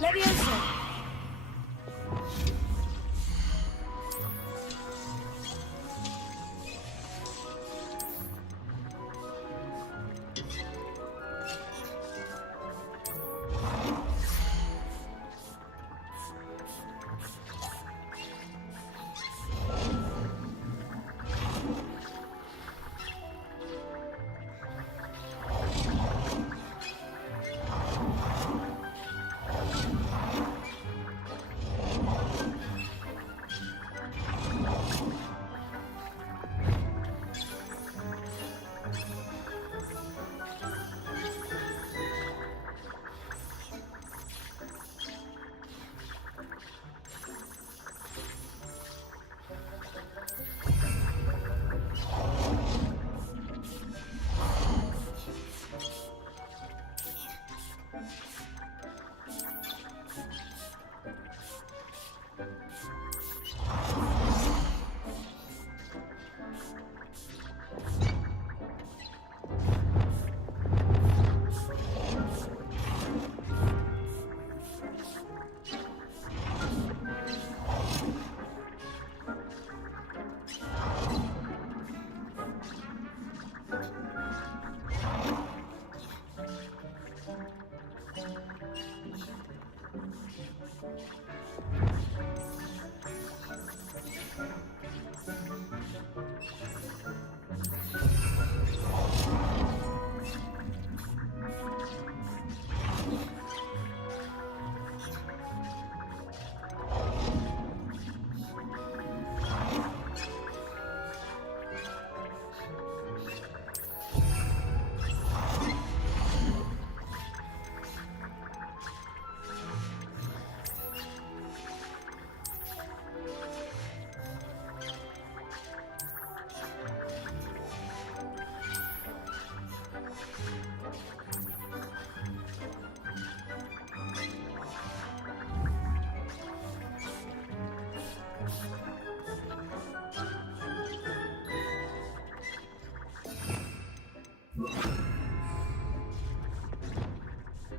Leviosa.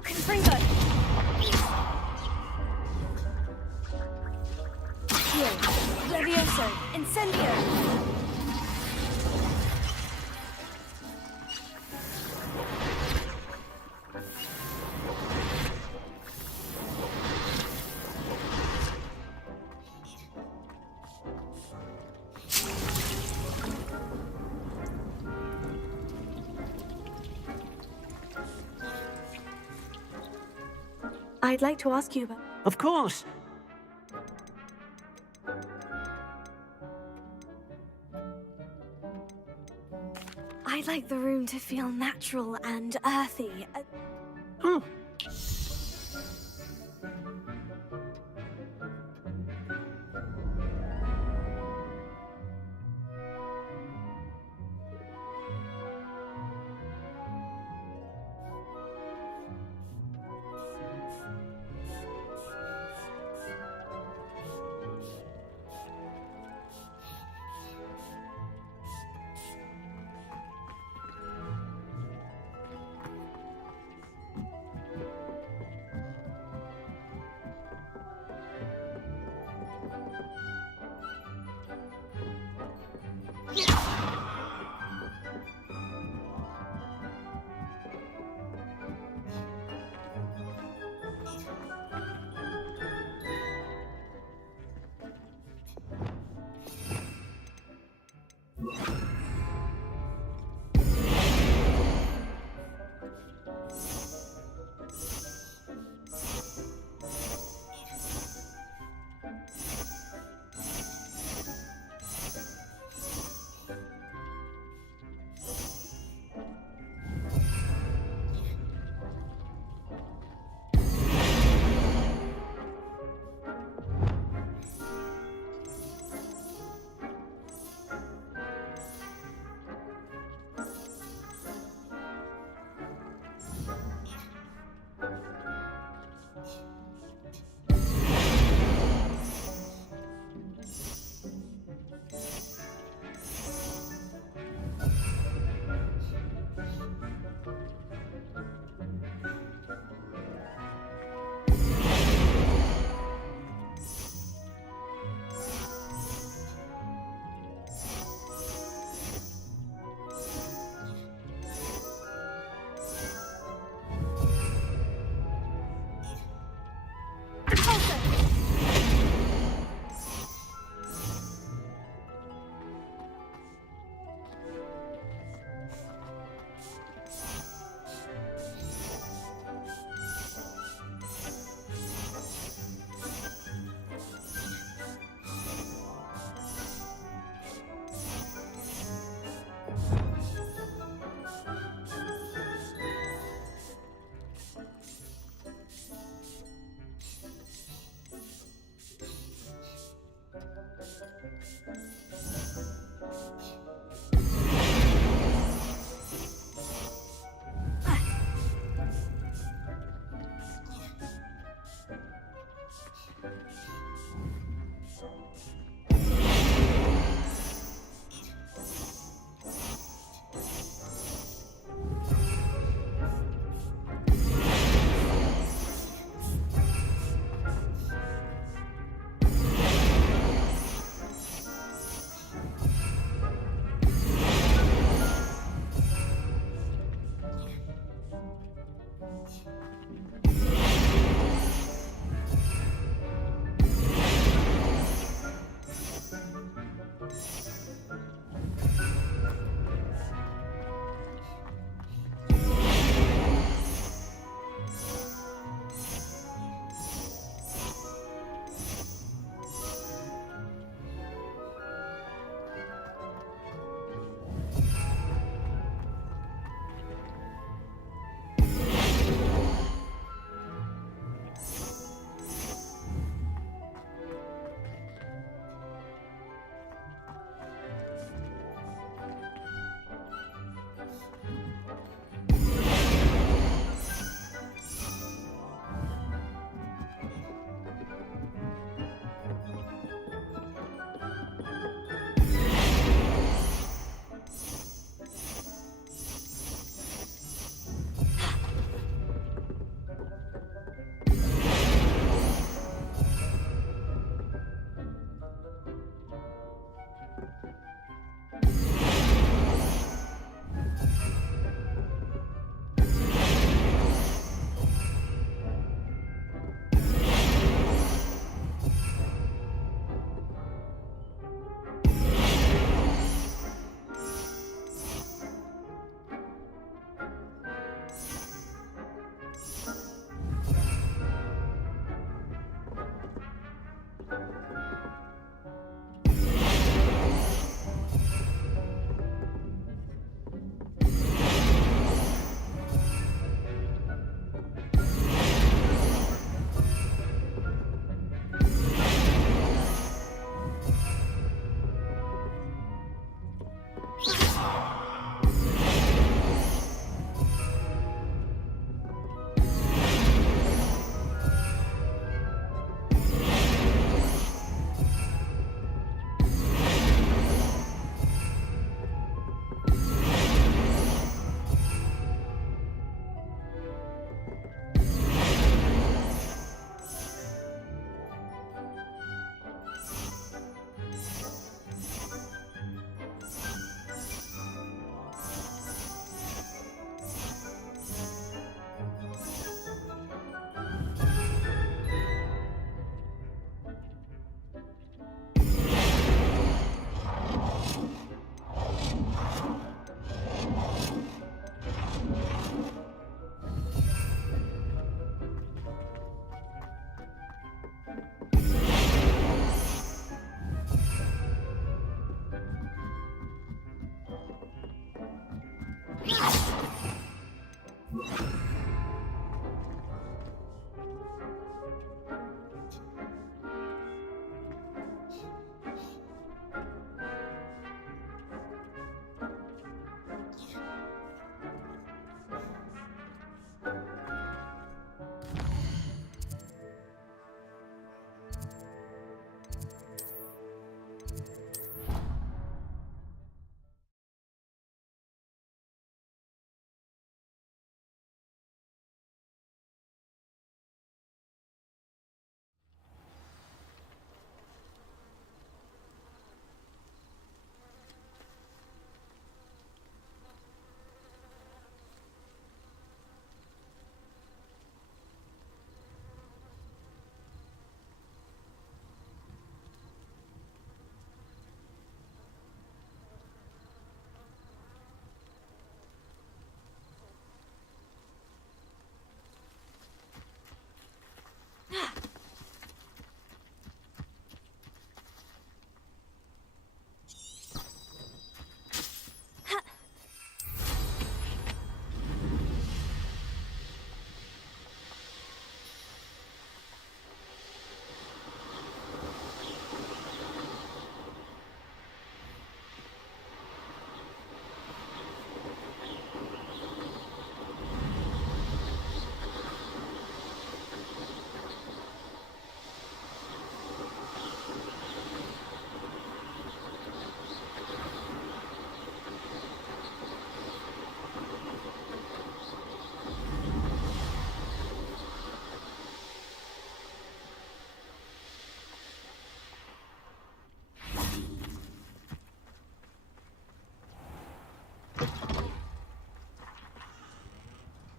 Confringo. Here. Levioso. Incendio. I'd like to ask you about... Of course. I'd like the room to feel natural and earthy. Oh.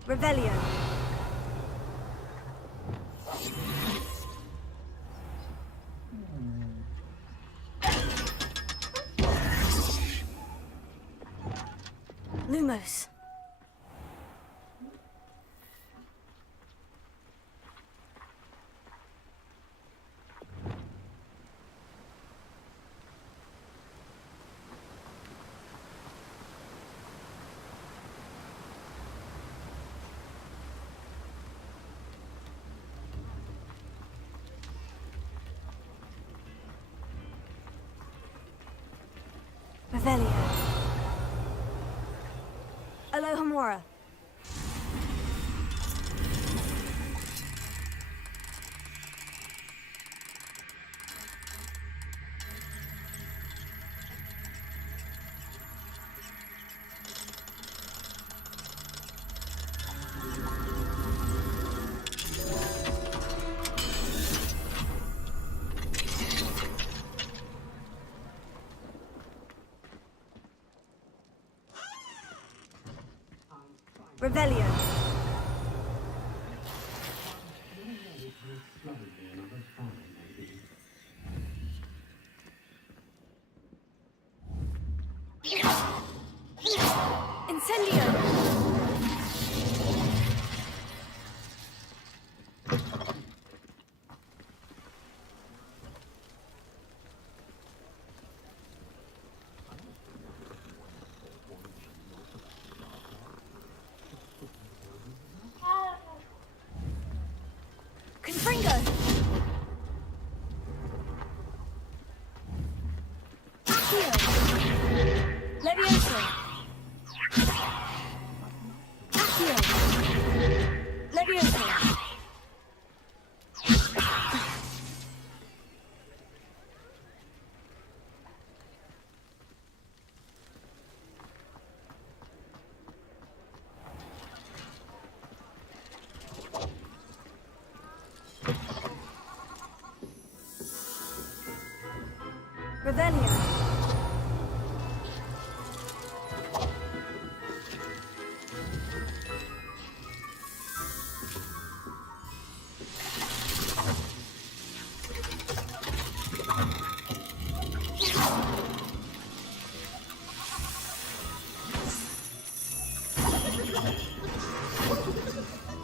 Revelio. Lumos. Revelio. Alohomora. Revelio. Incendio. Confringo! Accio! Levioso! Accio! Levioso! Revelio.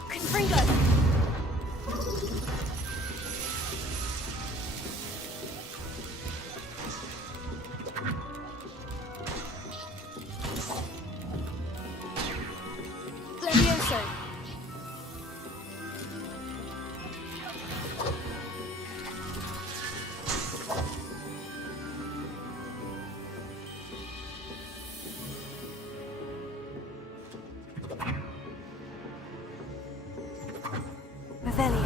Confringo. Levioso. Revelio.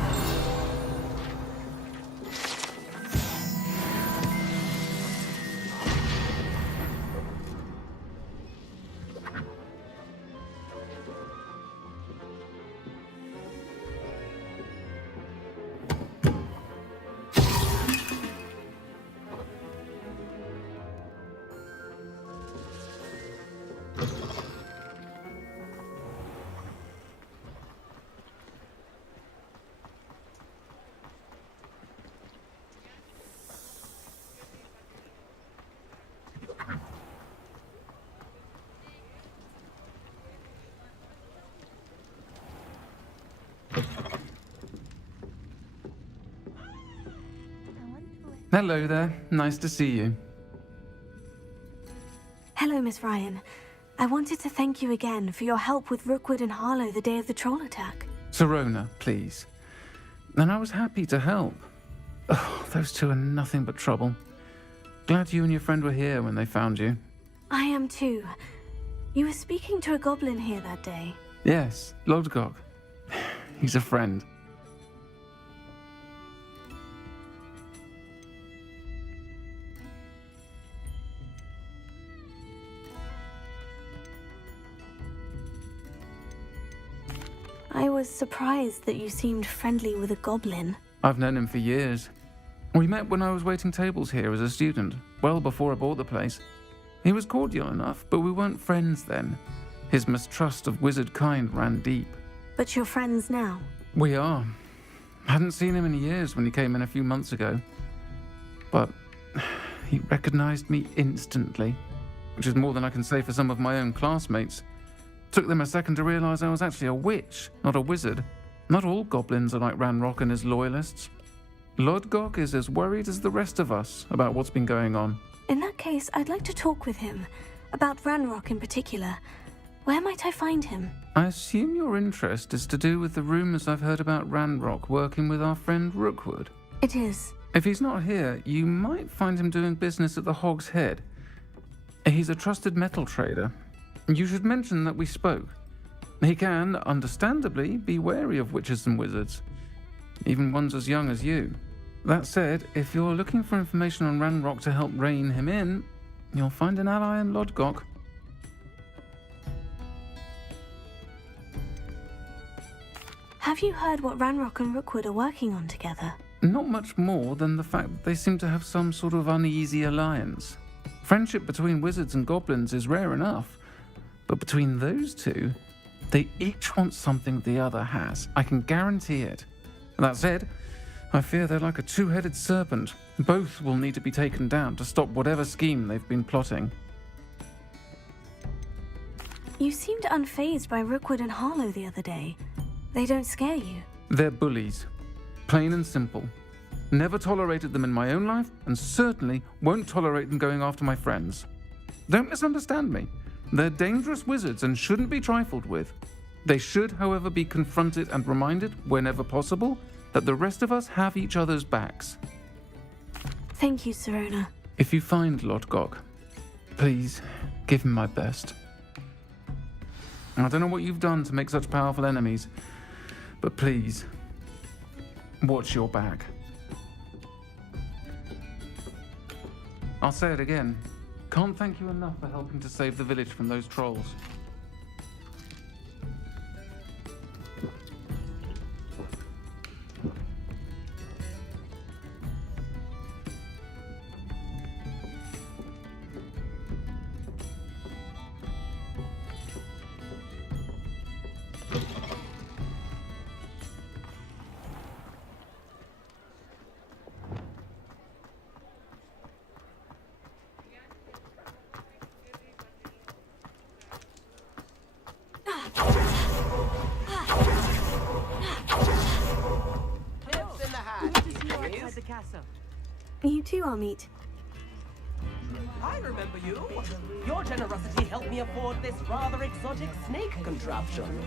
Hello there. Nice to see you. Hello, Miss Ryan. I wanted to thank you again for your help with Rookwood and Harlow the day of the troll attack. Serona, please. And I was happy to help. Oh, those two are nothing but trouble. Glad you and your friend were here when they found you. I am too. You were speaking to a goblin here that day. Yes, Lodgok. He's a friend. I was surprised that you seemed friendly with a goblin. I've known him for years. We met when I was waiting tables here as a student, well before I bought the place. He was cordial enough, but we weren't friends then. His mistrust of wizard kind ran deep. But you're friends now? We are. Hadn't seen him in years when he came in a few months ago. But he recognized me instantly, which is more than I can say for some of my own classmates. Took them a second to realise I was actually a witch, not a wizard. Not all goblins are like Ranrock and his loyalists. Lodgok is as worried as the rest of us about what's been going on. In that case, I'd like to talk with him. About Ranrock in particular. Where might I find him? I assume your interest is to do with the rumours I've heard about Ranrock working with our friend Rookwood. It is. If he's not here, you might find him doing business at the Hog's Head. He's a trusted metal trader. You should mention that we spoke. He can, understandably, be wary of witches and wizards, even ones as young as you. That said, if you're looking for information on Ranrock to help rein him in, you'll find an ally in Lodgok. Have you heard what Ranrock and Rookwood are working on together? Not much more than the fact that they seem to have some sort of uneasy alliance. Friendship between wizards and goblins is rare enough, but between those two, they each want something the other has. I can guarantee it. That said, I fear they're like a two-headed serpent. Both will need to be taken down to stop whatever scheme they've been plotting. You seemed unfazed by Rookwood and Harlow the other day. They don't scare you. They're bullies. Plain and simple. Never tolerated them in my own life, and certainly won't tolerate them going after my friends. Don't misunderstand me. They're dangerous wizards and shouldn't be trifled with. They should, however, be confronted and reminded, whenever possible, that the rest of us have each other's backs. Thank you, Sirona. If you find Lodgok, please give him my best. I don't know what you've done to make such powerful enemies, but please, watch your back. I'll say it again. Can't thank you enough for helping to save the village from those trolls. You too, Amit. I remember you. Your generosity helped me afford this rather exotic snake contraption.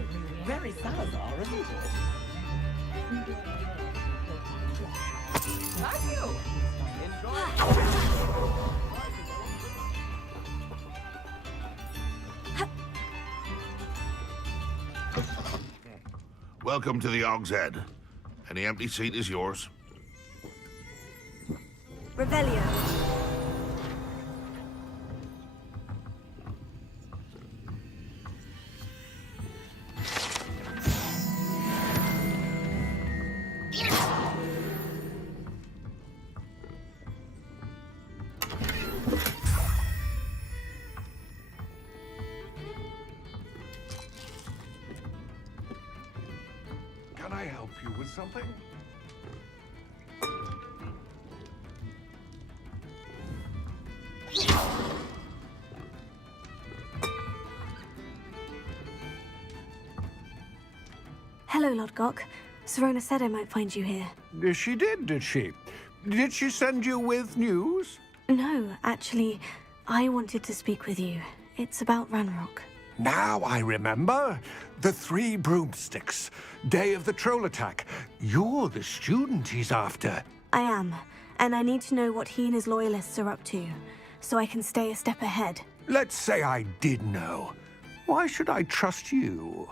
Very Salazar, isn't it? Thank you. Welcome to the Hog's Head. Any empty seat is yours. Revelio. Can I help you with something? Hello, Lodgok. Sirona said I might find you here. She did, did she? Did she send you with news? No, actually, I wanted to speak with you. It's about Ranrock. Now I remember. The 3 broomsticks. Day of the troll attack. You're the student he's after. I am, and I need to know what he and his loyalists are up to, so I can stay a step ahead. Let's say I did know. Why should I trust you?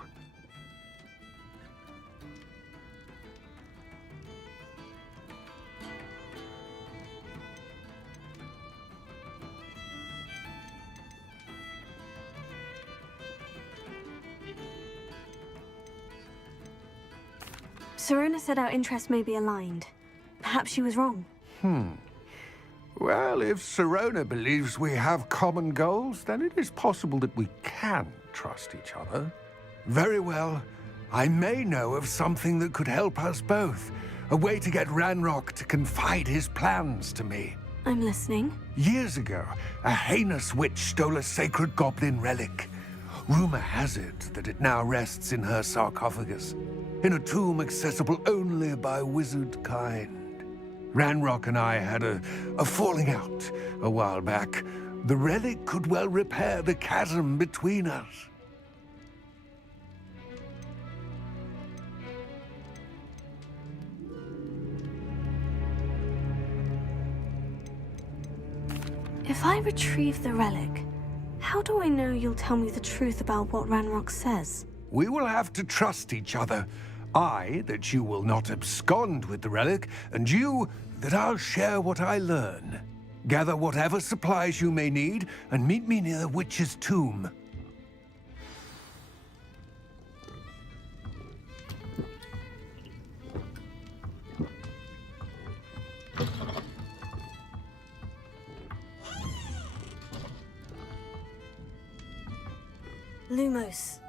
Sirona said our interests may be aligned. Perhaps she was wrong. Well, if Sirona believes we have common goals, then it is possible that we can trust each other. Very well. I may know of something that could help us both. A way to get Ranrock to confide his plans to me. I'm listening. Years ago, a heinous witch stole a sacred goblin relic. Rumor has it that it now rests in her sarcophagus, in a tomb accessible only by wizard kind. Ranrock and I had a falling out a while back. The relic could well repair the chasm between us. If I retrieve the relic, how do I know you'll tell me the truth about what Ranrock says? We will have to trust each other. I, that you will not abscond with the relic, and you, that I'll share what I learn. Gather whatever supplies you may need, and meet me near the witch's tomb. Lumos.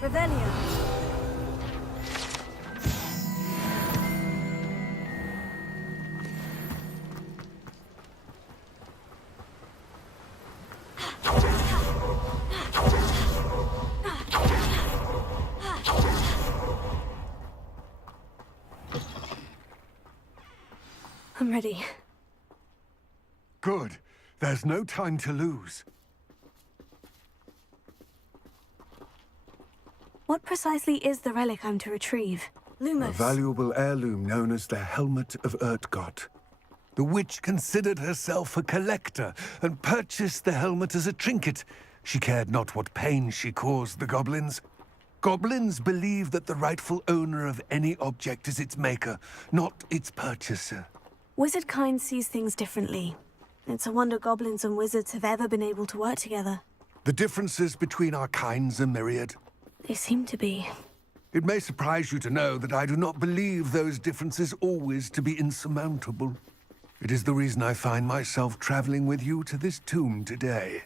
Revelio. I'm ready. Good. There's no time to lose. What precisely is the relic I'm to retrieve? Lumos. A valuable heirloom known as the Helmet of Urtgott. The witch considered herself a collector and purchased the helmet as a trinket. She cared not what pain she caused the goblins. Goblins believe that the rightful owner of any object is its maker, not its purchaser. Wizard kind sees things differently. It's a wonder goblins and wizards have ever been able to work together. The differences between our kinds are myriad. They seem to be. It may surprise you to know that I do not believe those differences always to be insurmountable. It is the reason I find myself traveling with you to this tomb today.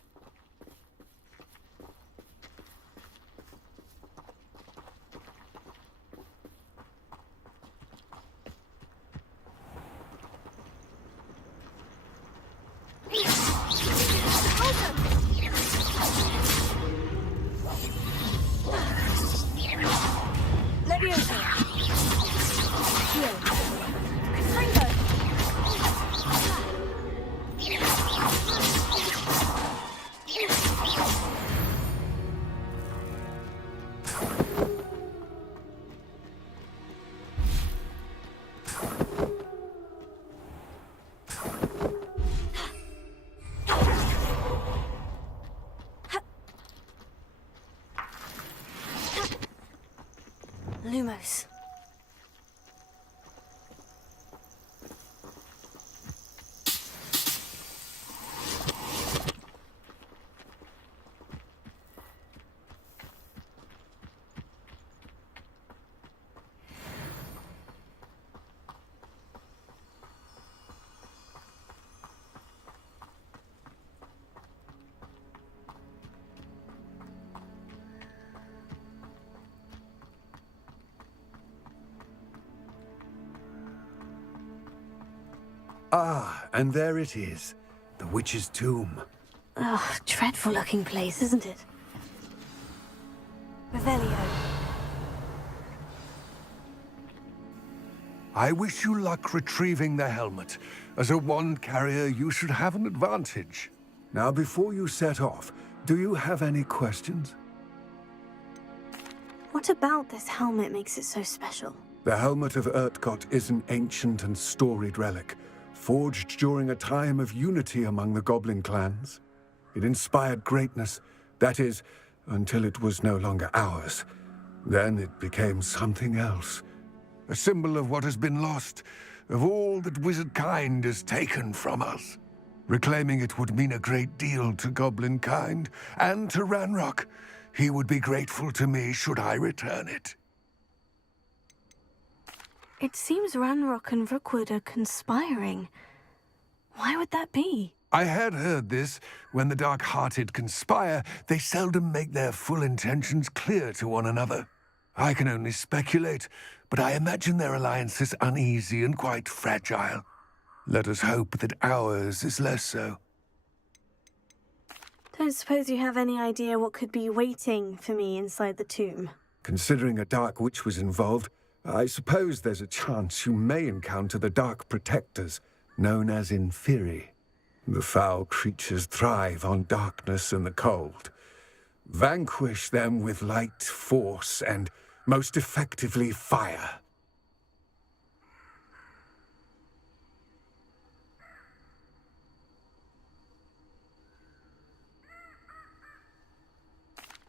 Lumos. Ah, and there it is. The witch's tomb. Oh, dreadful looking place, isn't it? Revelio. I wish you luck retrieving the helmet. As a wand carrier, you should have an advantage. Now, before you set off, do you have any questions? What about this helmet makes it so special? The Helmet of Urtgott is an ancient and storied relic, forged during a time of unity among the goblin clans. It inspired greatness, that is, until it was no longer ours. Then it became something else. A symbol of what has been lost, of all that wizard kind has taken from us. Reclaiming it would mean a great deal to goblin kind, and to Ranrock. He would be grateful to me should I return it. It seems Ranrock and Rookwood are conspiring. Why would that be? I had heard this. When the dark-hearted conspire, they seldom make their full intentions clear to one another. I can only speculate, but I imagine their alliance is uneasy and quite fragile. Let us hope that ours is less so. Don't suppose you have any idea what could be waiting for me inside the tomb? Considering a dark witch was involved, I suppose there's a chance you may encounter the Dark Protectors, known as Inferi. The foul creatures thrive on darkness and the cold. Vanquish them with light, force, and, most effectively, fire.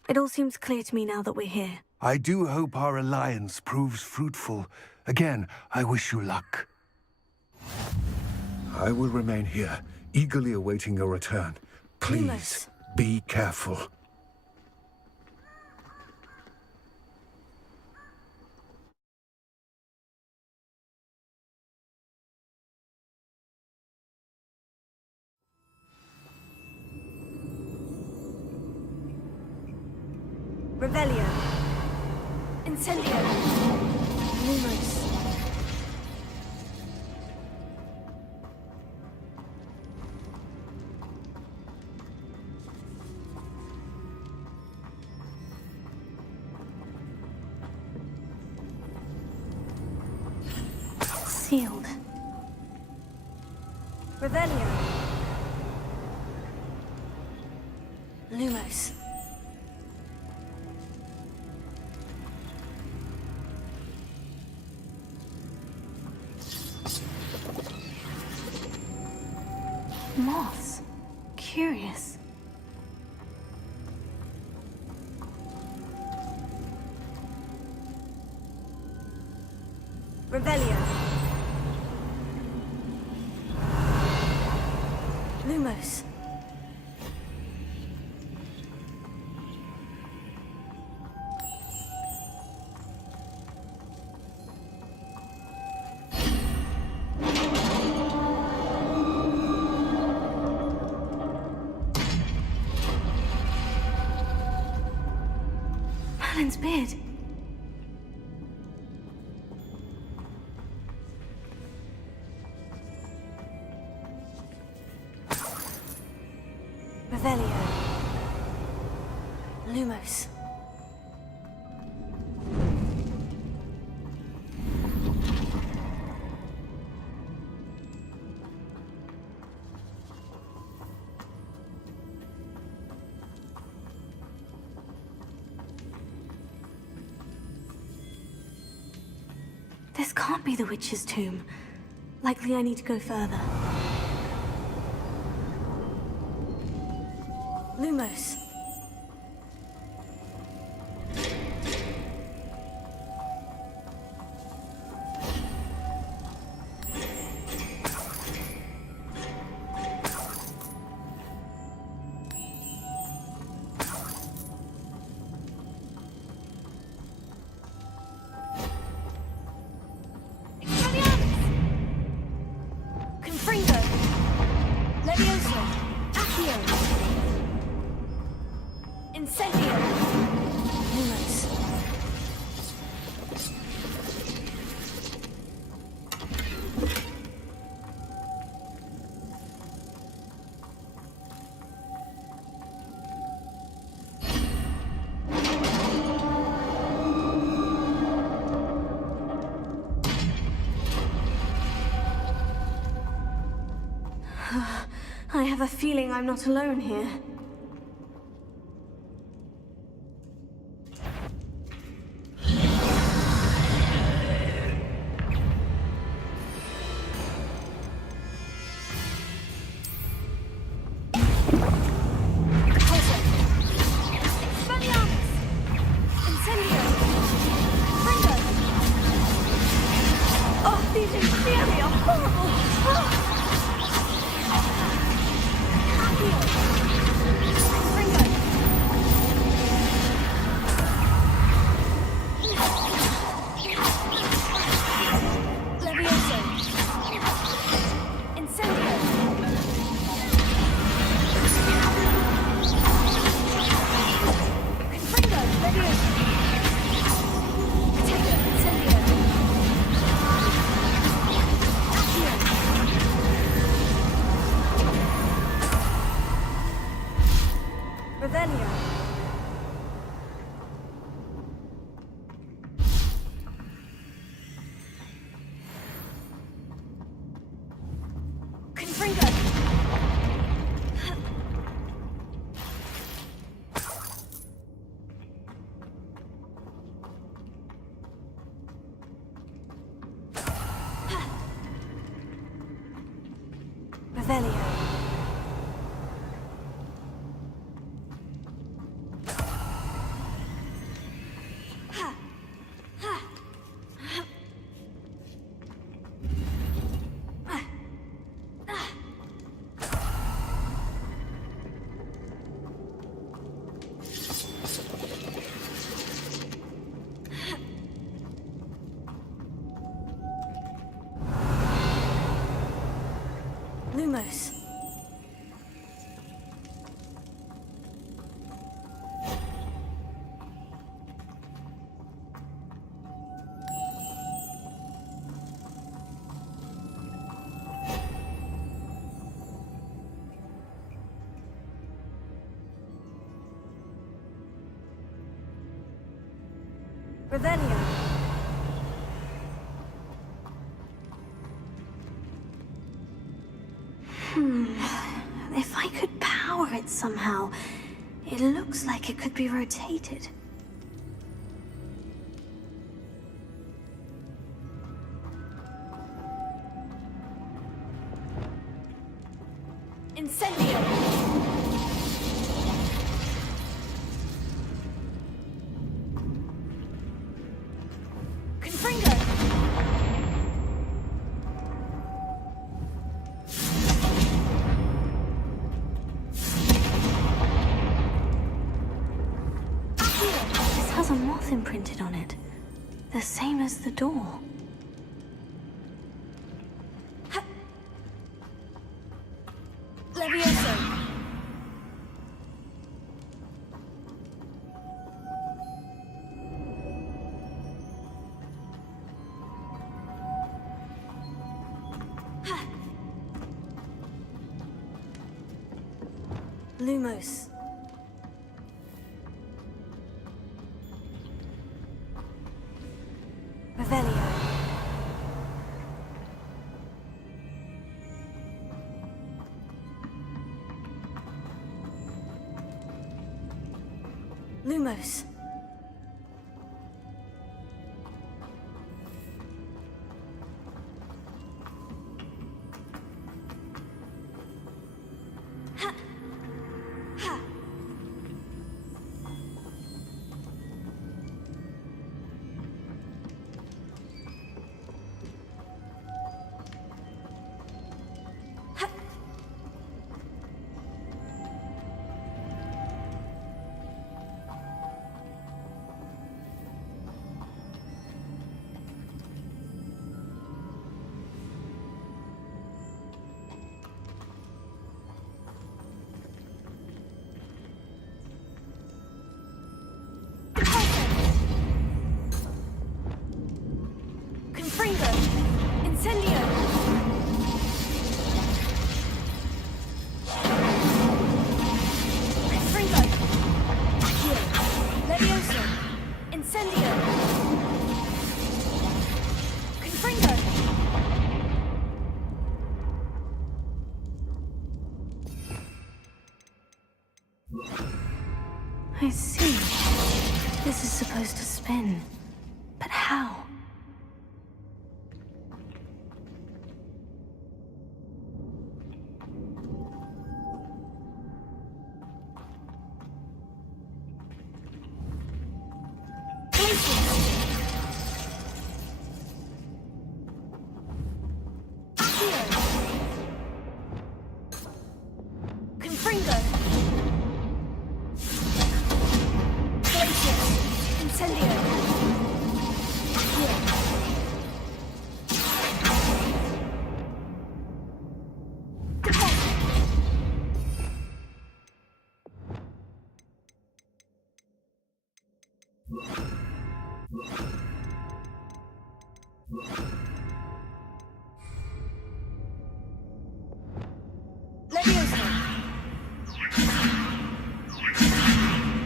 It all seems clear to me now that we're here. I do hope our alliance proves fruitful. Again, I wish you luck. I will remain here, eagerly awaiting your return. Please, be careful. Revelio. Incendio. Lumos. Sealed. Revelio. Lumos. Moths. Curious. Revelio. Lumos. Merlin's beard. Revelio. Lumos. This can't be the witch's tomb. Likely I need to go further. Lumos. Confringo. Levioso. Accio. Incendio. Lumos. I have a feeling I'm not alone here. Revelio. If I could power it somehow, it looks like it could be rotated. Incendio! Confringo! This has a moth imprinted on it, the same as the door. Levioso! Lumos. Revelio. Lumos. Ha. Ha. Ha. Confringo! Incendio! Confringo! Accio! Levioso! Incendio! Confringo! I see. This is supposed to spin. But how? Confringo! Glacius! Incendio! Accio! Deposit! Levioso!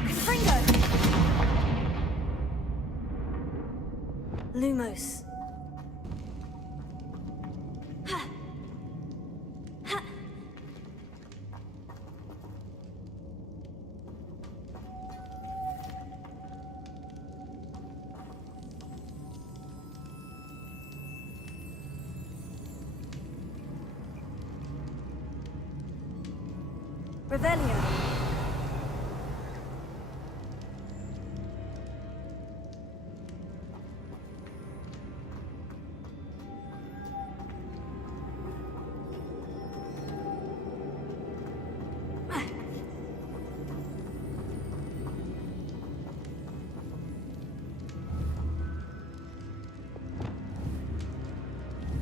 Confringo! Lumos. Ha! Ha! Revelio.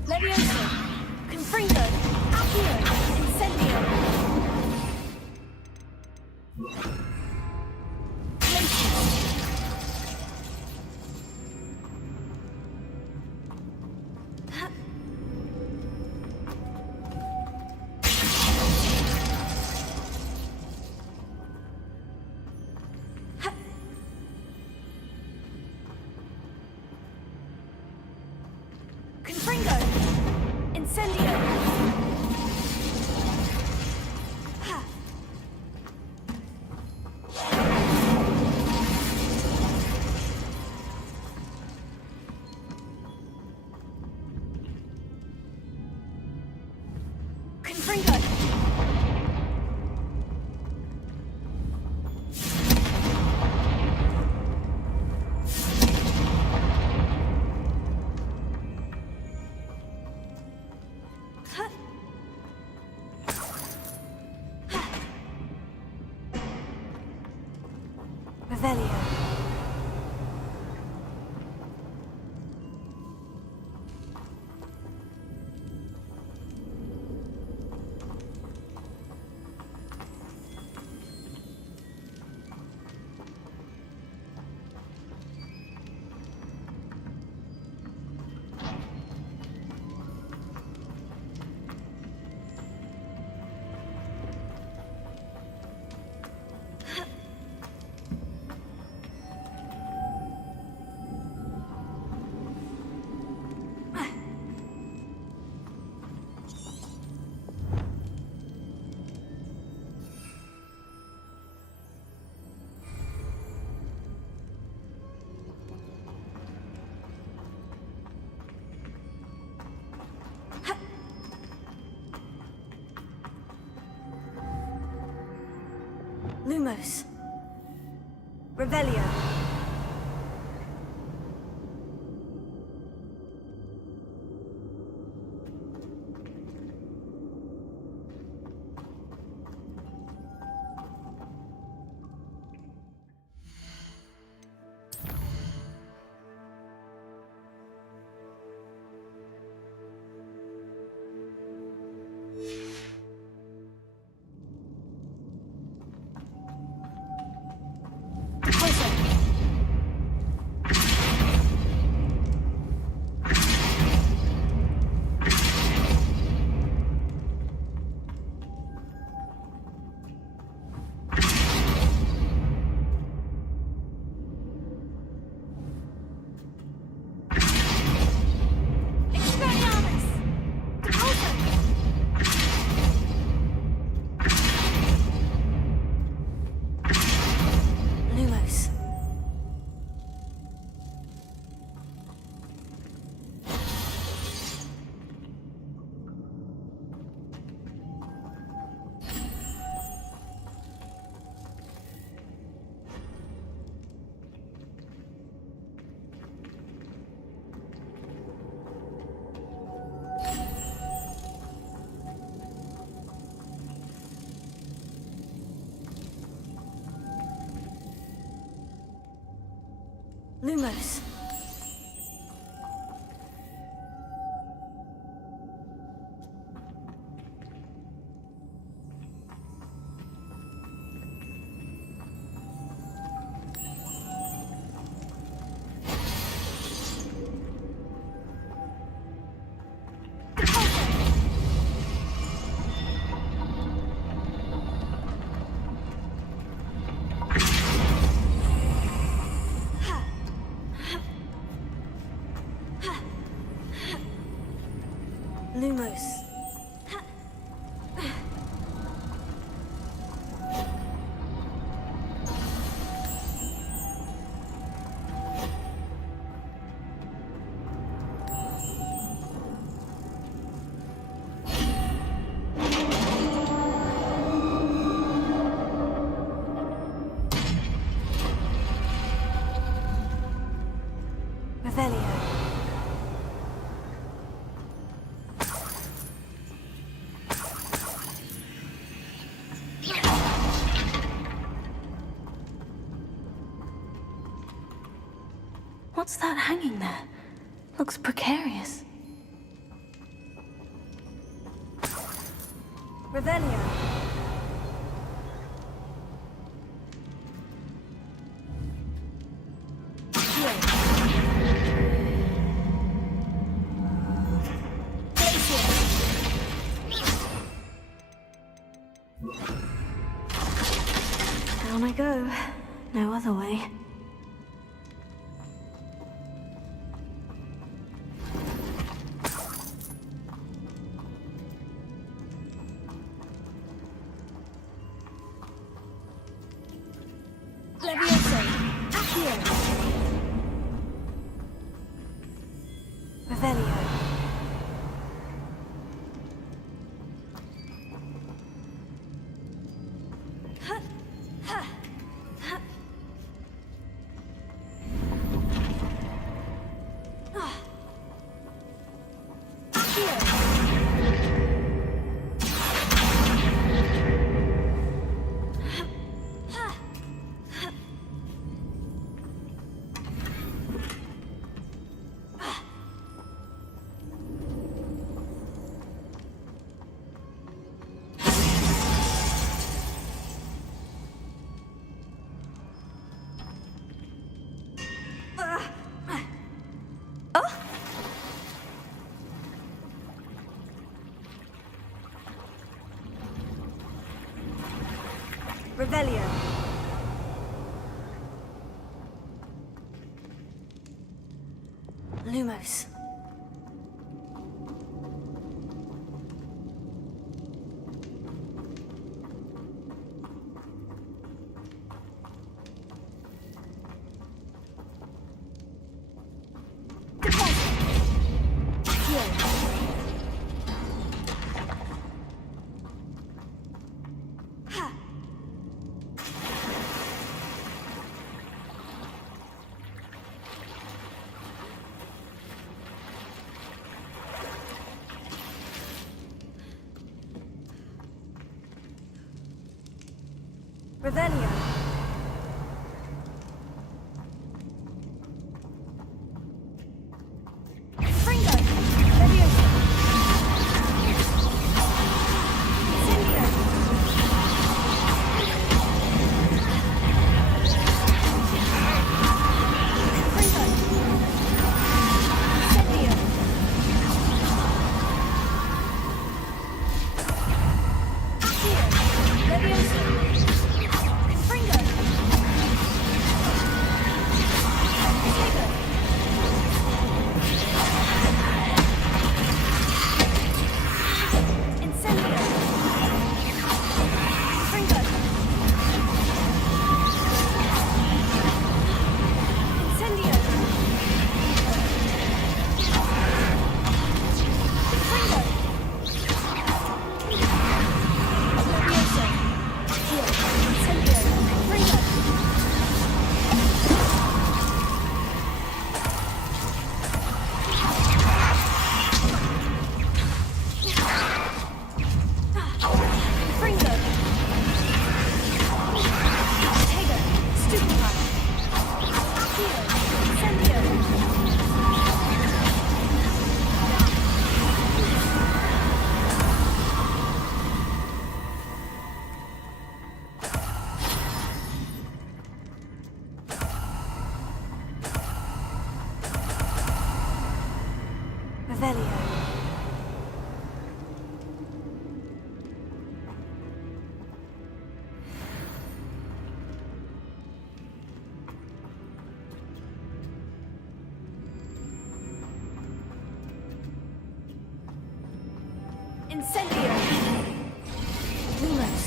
Levioso. Confringo. Accio. Incendio. Confringo! Incendio! Confringo! Revelio. Lumos. Revelio. Lumos. Lumos. Revelio. What's that hanging there? Looks precarious. Revelio. Down I go. No other way. Here. Revelio. Revelio. Lumos. Revelio. Fringo. Leviosa. Incendio. Fringo. Incendio. Here. Leviosa. Fringo! Tego! Incendio! Fringo! Incendio! Fringo! Leviosa! Here! Incendio! Fringo! Fringo! Tego! Stupefy! Here! Incendio! Revelio. Incendio. Lumos.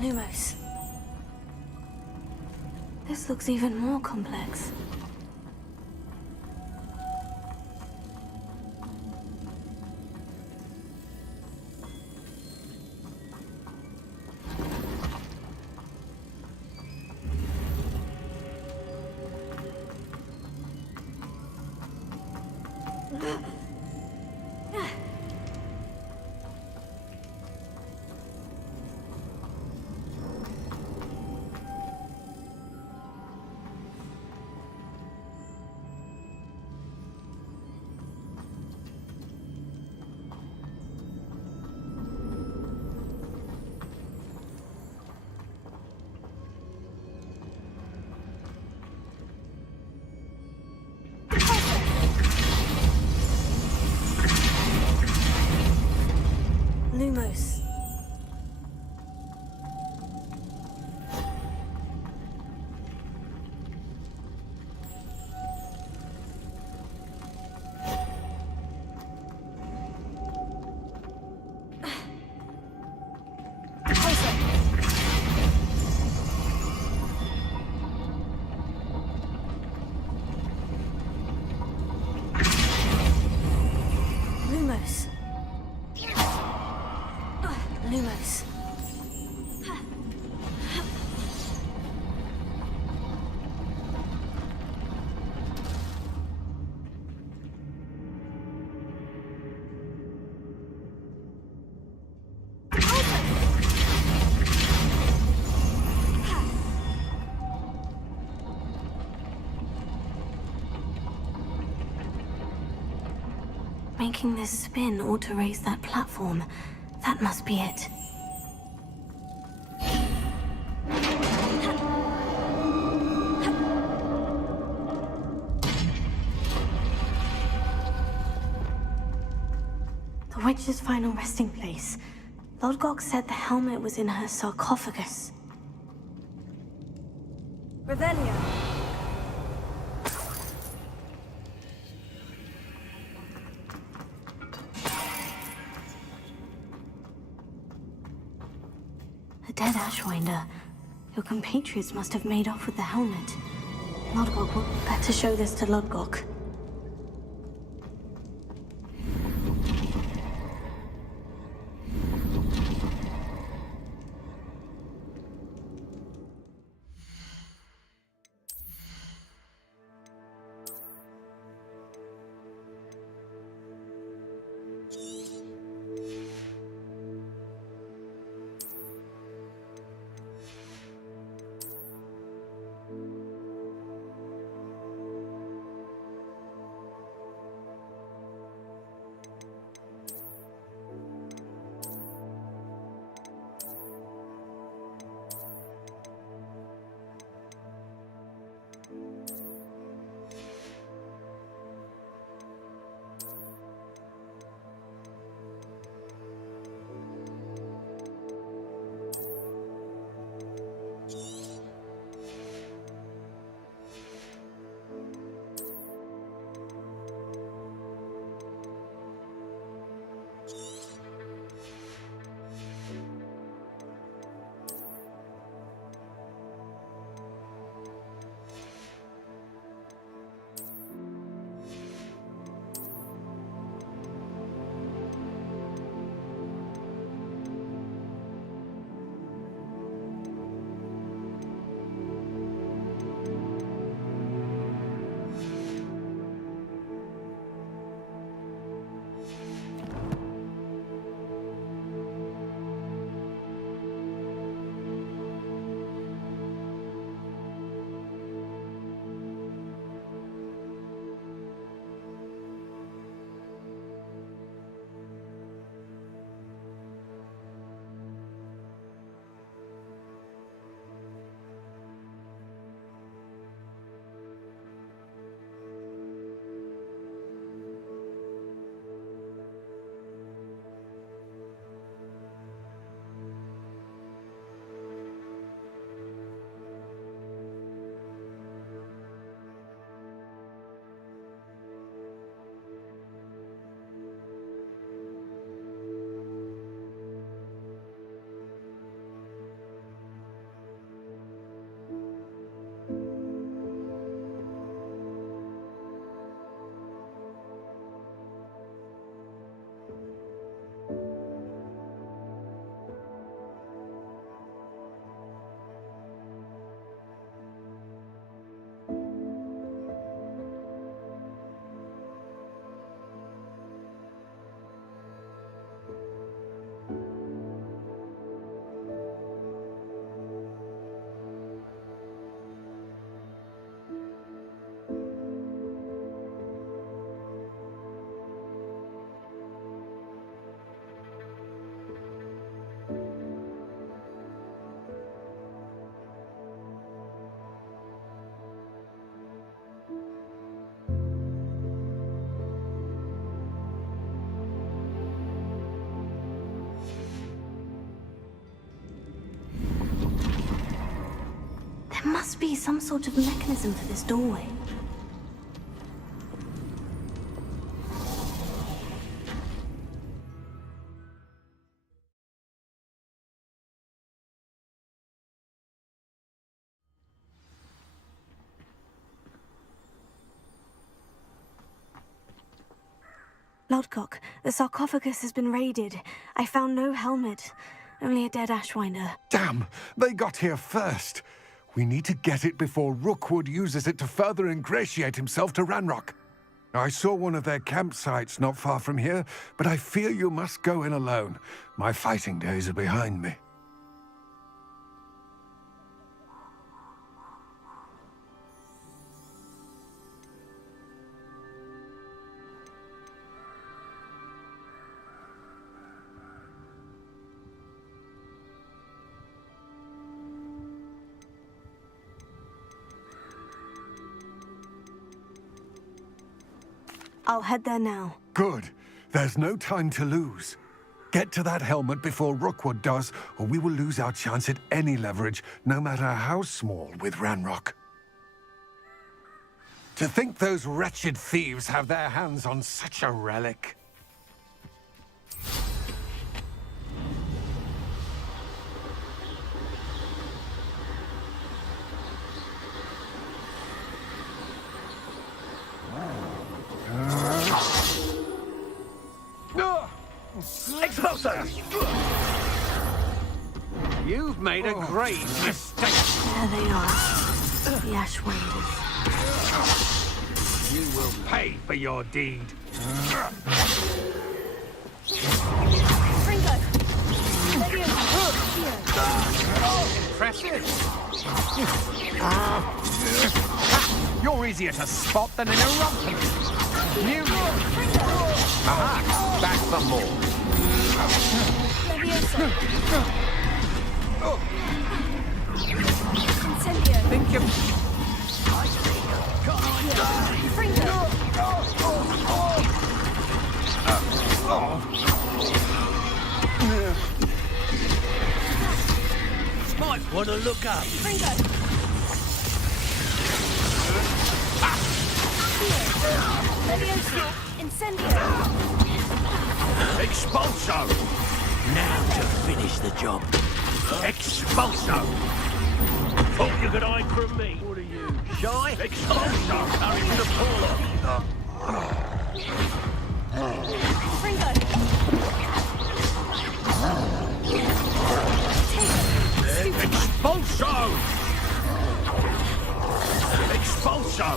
Lumos. This looks even more complex. making this spin ought to raise that platform. That must be it. The witch's final resting place. Lodgok said the helmet was in her sarcophagus. Revelio. A dead Ashwinder. Your compatriots must have made off with the helmet. Lodgok would better show this to Lodgok. There must be some sort of mechanism for this doorway. Lodgok, the sarcophagus has been raided. I found no helmet, only a dead Ashwinder. Damn! They got here first. We need to get it before Rookwood uses it to further ingratiate himself to Ranrock. I saw one of their campsites not far from here, but I fear you must go in alone. My fighting days are behind me. I'll head there now. Good. There's no time to lose. Get to that helmet before Rookwood does, or we will lose our chance at any leverage, no matter how small, with Ranrock. To think those wretched thieves have their hands on such a relic. Expulso! You've made a grave mistake. There they are. The Ashwinders. You will pay for your deed. Fringo! Impressive. You're easier to spot than an eruption. New. Aha! Back for more. Think you... Might want to look up. Expulso! Now to finish the job. Expulso! Thought you could hide from me. What are you, shy? Expulso! Hurry to the pool. Expulso! Expulso!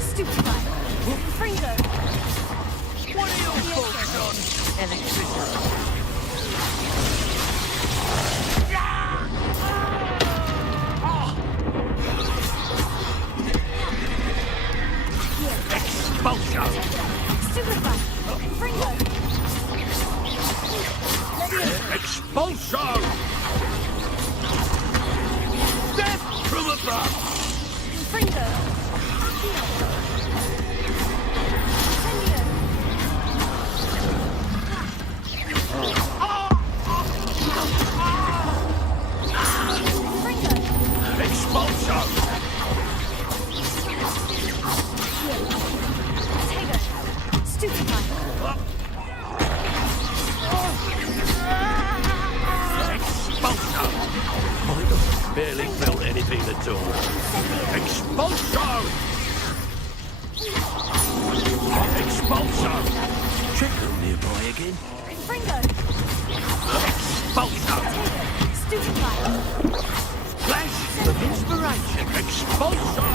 Stupefy! Fringo! What are your thoughts on electricity? Expulso! Stupefy! Fringo! Expulso! Death from above! Fringo! Expulso! Stupefy! Expulso! Barely felt anything at all. Expulso! Expulso! Trickle nearby again. Fringo! Expulso! Stupefy! Flash of inspiration. Expulso!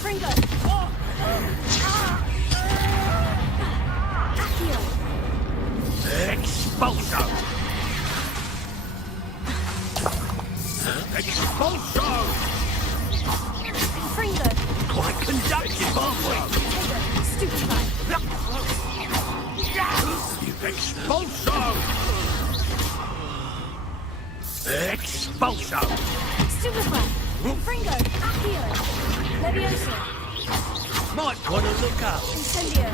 Fringo! Expulso! Expulso! Fringo! Quite conductive, aren't we? Stupefy! Expulso! Expulso! Stupefy! Fringo! Accio! Leviosa! Might want to look up. Incendio!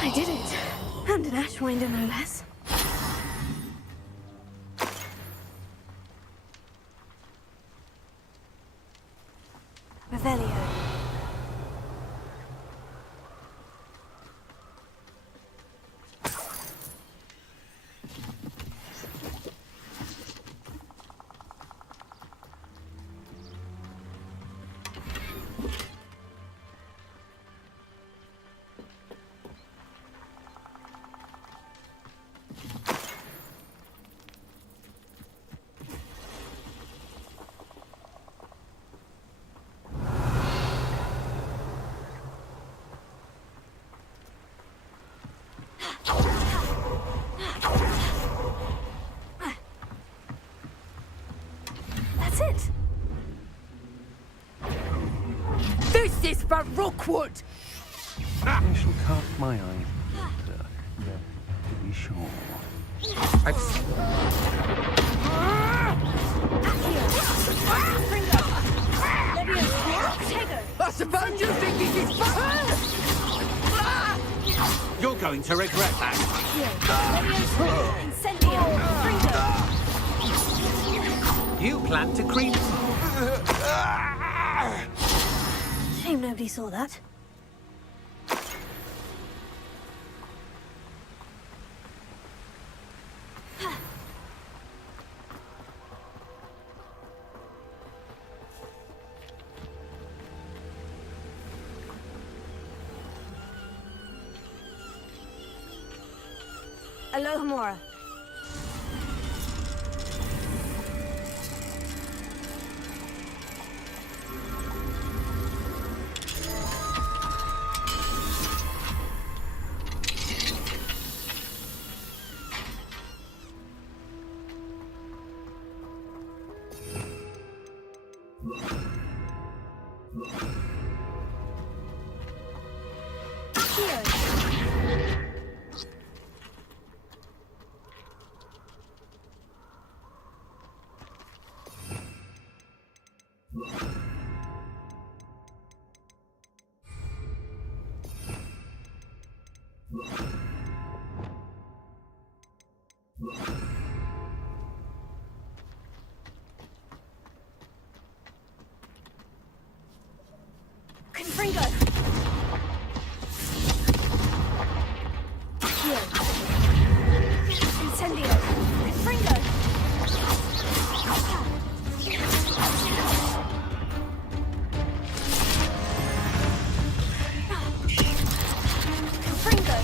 I did it! And an Ashwinder, no less. Revelio. That's it. This is for Rookwood! I shall cast my eye, to be sure. I suppose you think this is fun? You're going to regret that. You plan to creep. Shame nobody saw that. Aloha Mora. Confringo! Here. Incendio! Confringo! Confringo!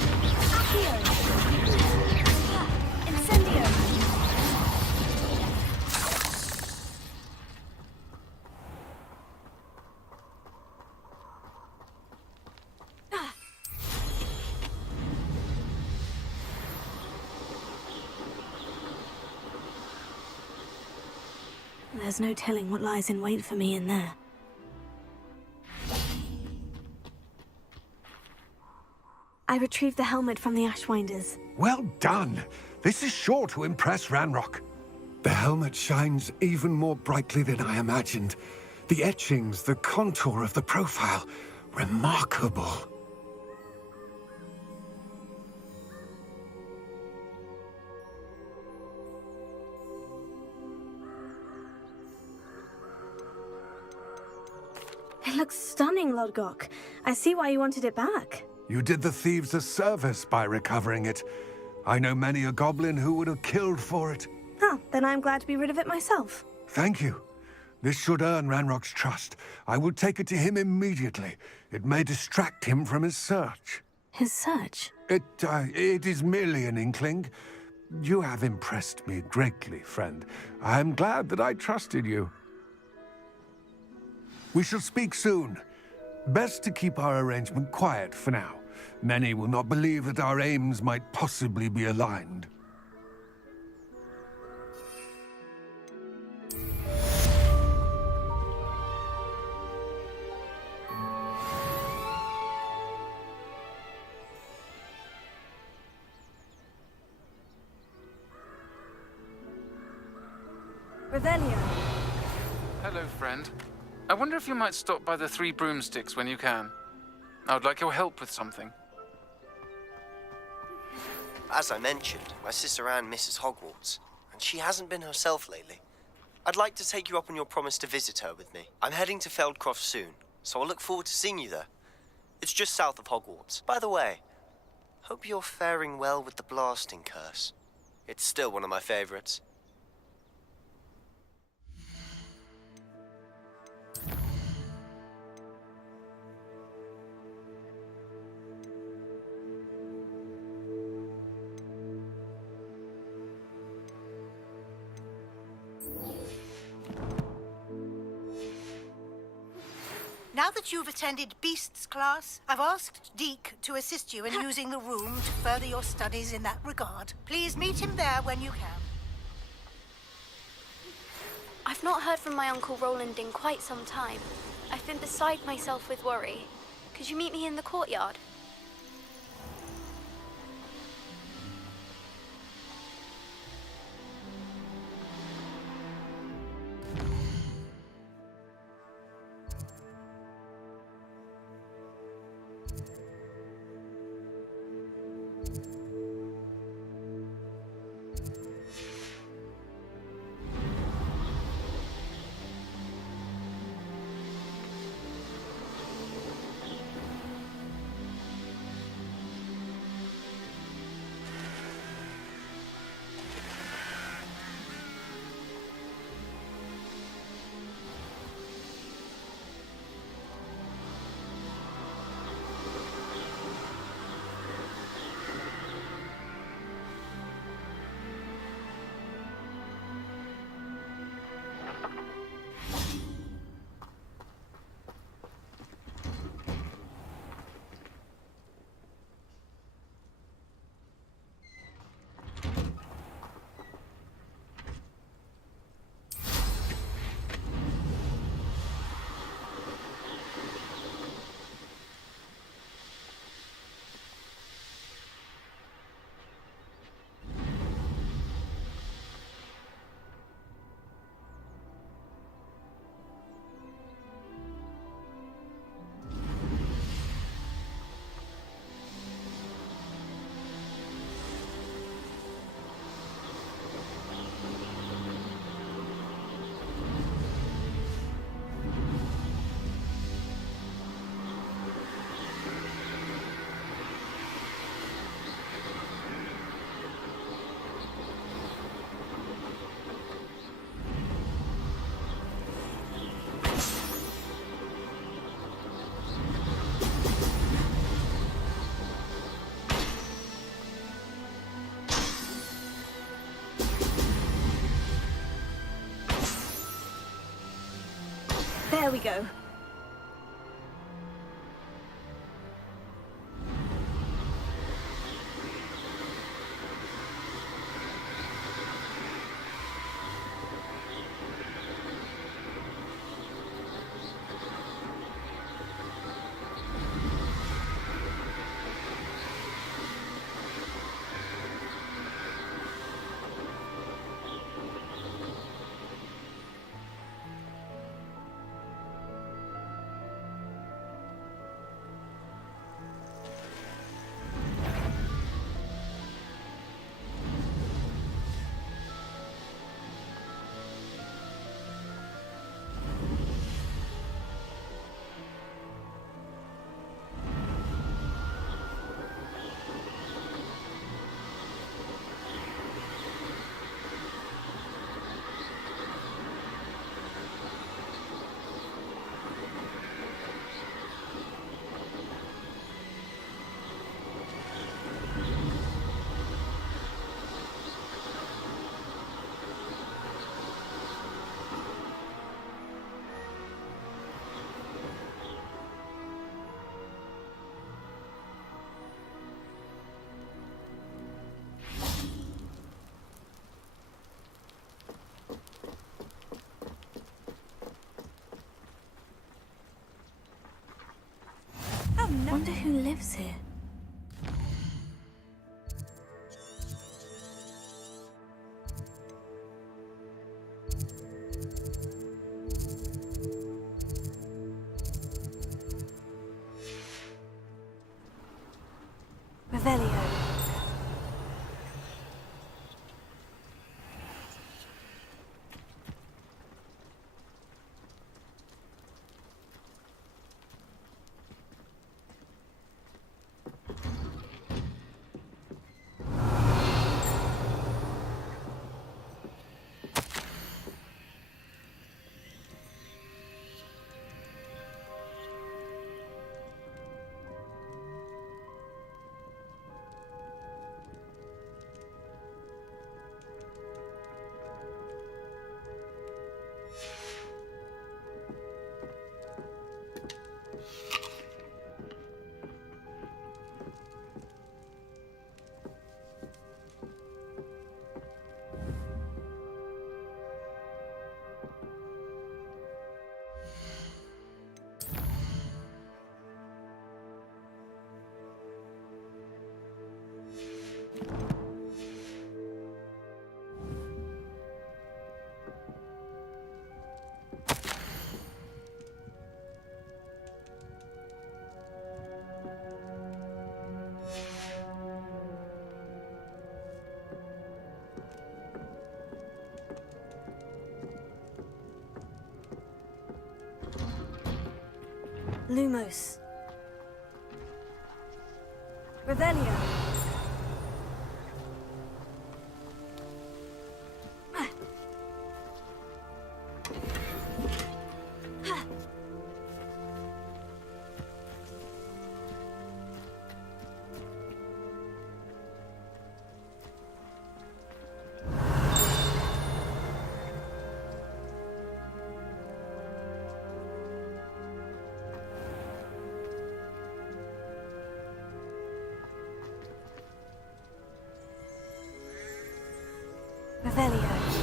Accio! Incendio! There's no telling what lies in wait for me in there. I retrieved the helmet from the Ashwinders. Well done. This is sure to impress Ranrock. The helmet shines even more brightly than I imagined. The etchings, the contour of the profile, remarkable. It looks stunning, Lodgok. I see why you wanted it back. You did the thieves a service by recovering it. I know many a goblin who would have killed for it. Huh, then I'm glad to be rid of it myself. Thank you. This should earn Ranrock's trust. I will take it to him immediately. It may distract him from his search. His search? It is merely an inkling. You have impressed me greatly, friend. I am glad that I trusted you. We shall speak soon. Best to keep our arrangement quiet for now. Many will not believe that our aims might possibly be aligned. Revelio. Hello, friend. I wonder if you might stop by the Three Broomsticks when you can. I would like your help with something. As I mentioned, my sister Anne misses Hogwarts, and she hasn't been herself lately. I'd like to take you up on your promise to visit her with me. I'm heading to Feldcroft soon, so I'll look forward to seeing you there. It's just south of Hogwarts. By the way, hope you're faring well with the blasting curse. It's still one of my favorites. Now that you've attended Beasts class, I've asked Deke to assist you in using the room to further your studies in that regard. Please meet him there when you can. I've not heard from my Uncle Roland in quite some time. I've been beside myself with worry. Could you meet me in the courtyard? we go. Wonder who lives here. Revelio. Lumos. Revelio. Revelio.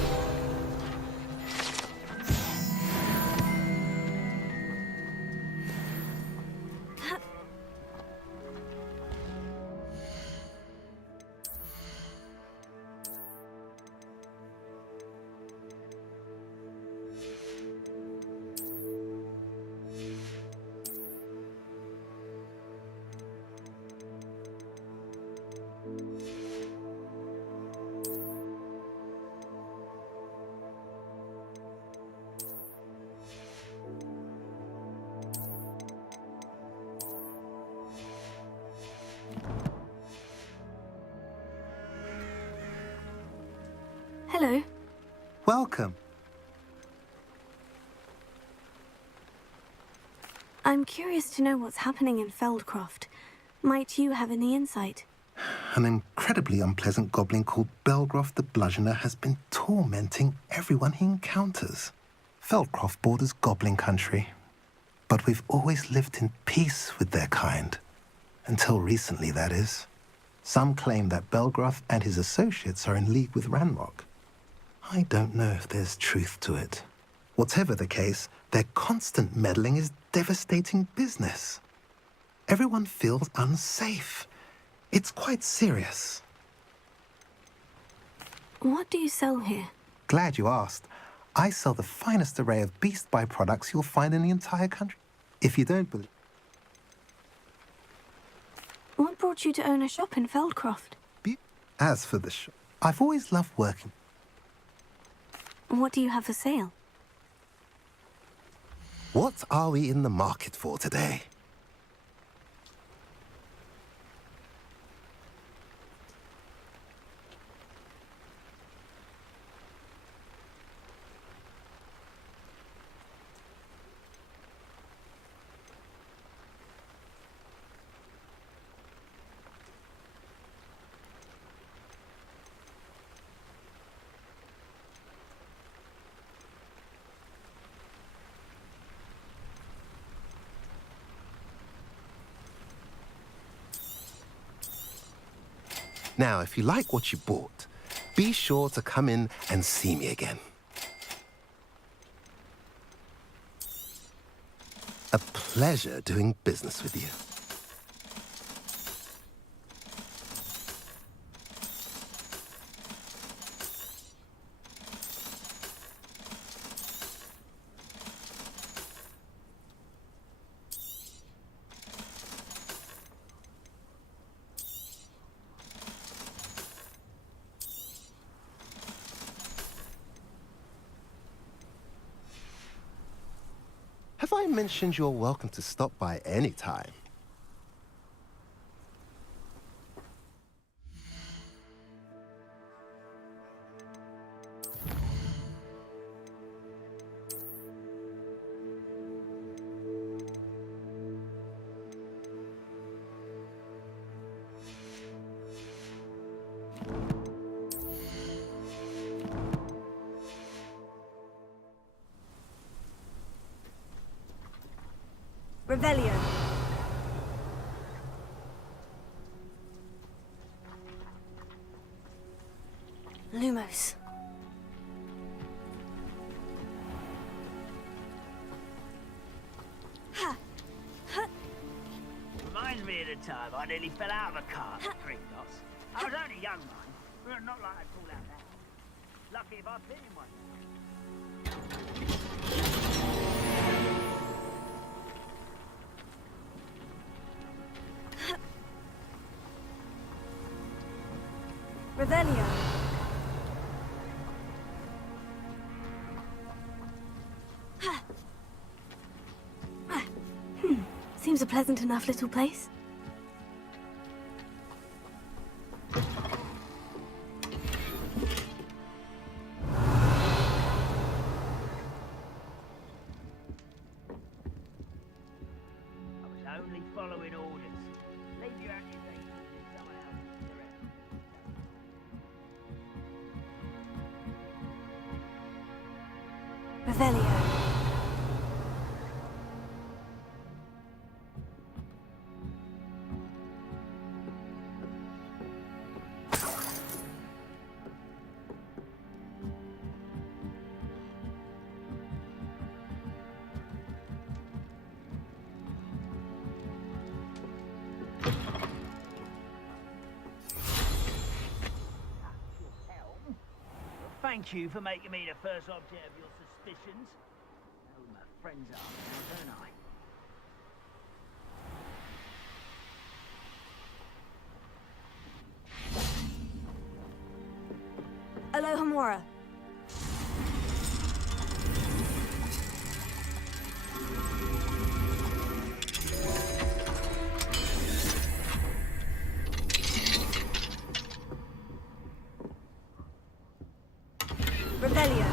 Hello. Welcome. I'm curious to know what's happening in Feldcroft. Might you have any insight? An incredibly unpleasant goblin called Belgroth the Bludgeoner has been tormenting everyone he encounters. Feldcroft borders Goblin Country, But we've always lived in peace with their kind. Until recently, that is. Some claim that Belgroth and his associates are in league with Ranrock. I don't know if there's truth to it. Whatever the case, their constant meddling is devastating business. Everyone feels unsafe. It's quite serious. What do you sell here? Glad you asked. I sell the finest array of beast byproducts you'll find in the entire country. If you don't believe... What brought you to own a shop in Feldcroft? As for the shop, I've always loved working. What do you have for sale? What are we in the market for today? Now, if you like what you bought, be sure to come in and see me again. A pleasure doing business with you. Have I mentioned you're welcome to stop by any time? Revelio. Lumos. Reminds me of the time I nearly fell out of a cart at Gringotts. I was only young, mind, but not like I'd fall out now. Lucky if I've been in one. Revelio. Seems a pleasant enough little place. I was only following orders. Leave your accusations with someone else direct. Revelio. Thank you for making me the first object of your suspicions. I know who my friends are now, don't I? Alohomora. Revelio.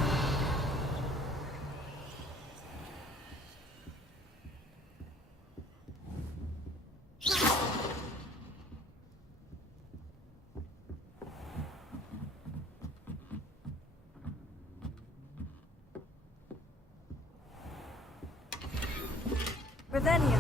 Revelio.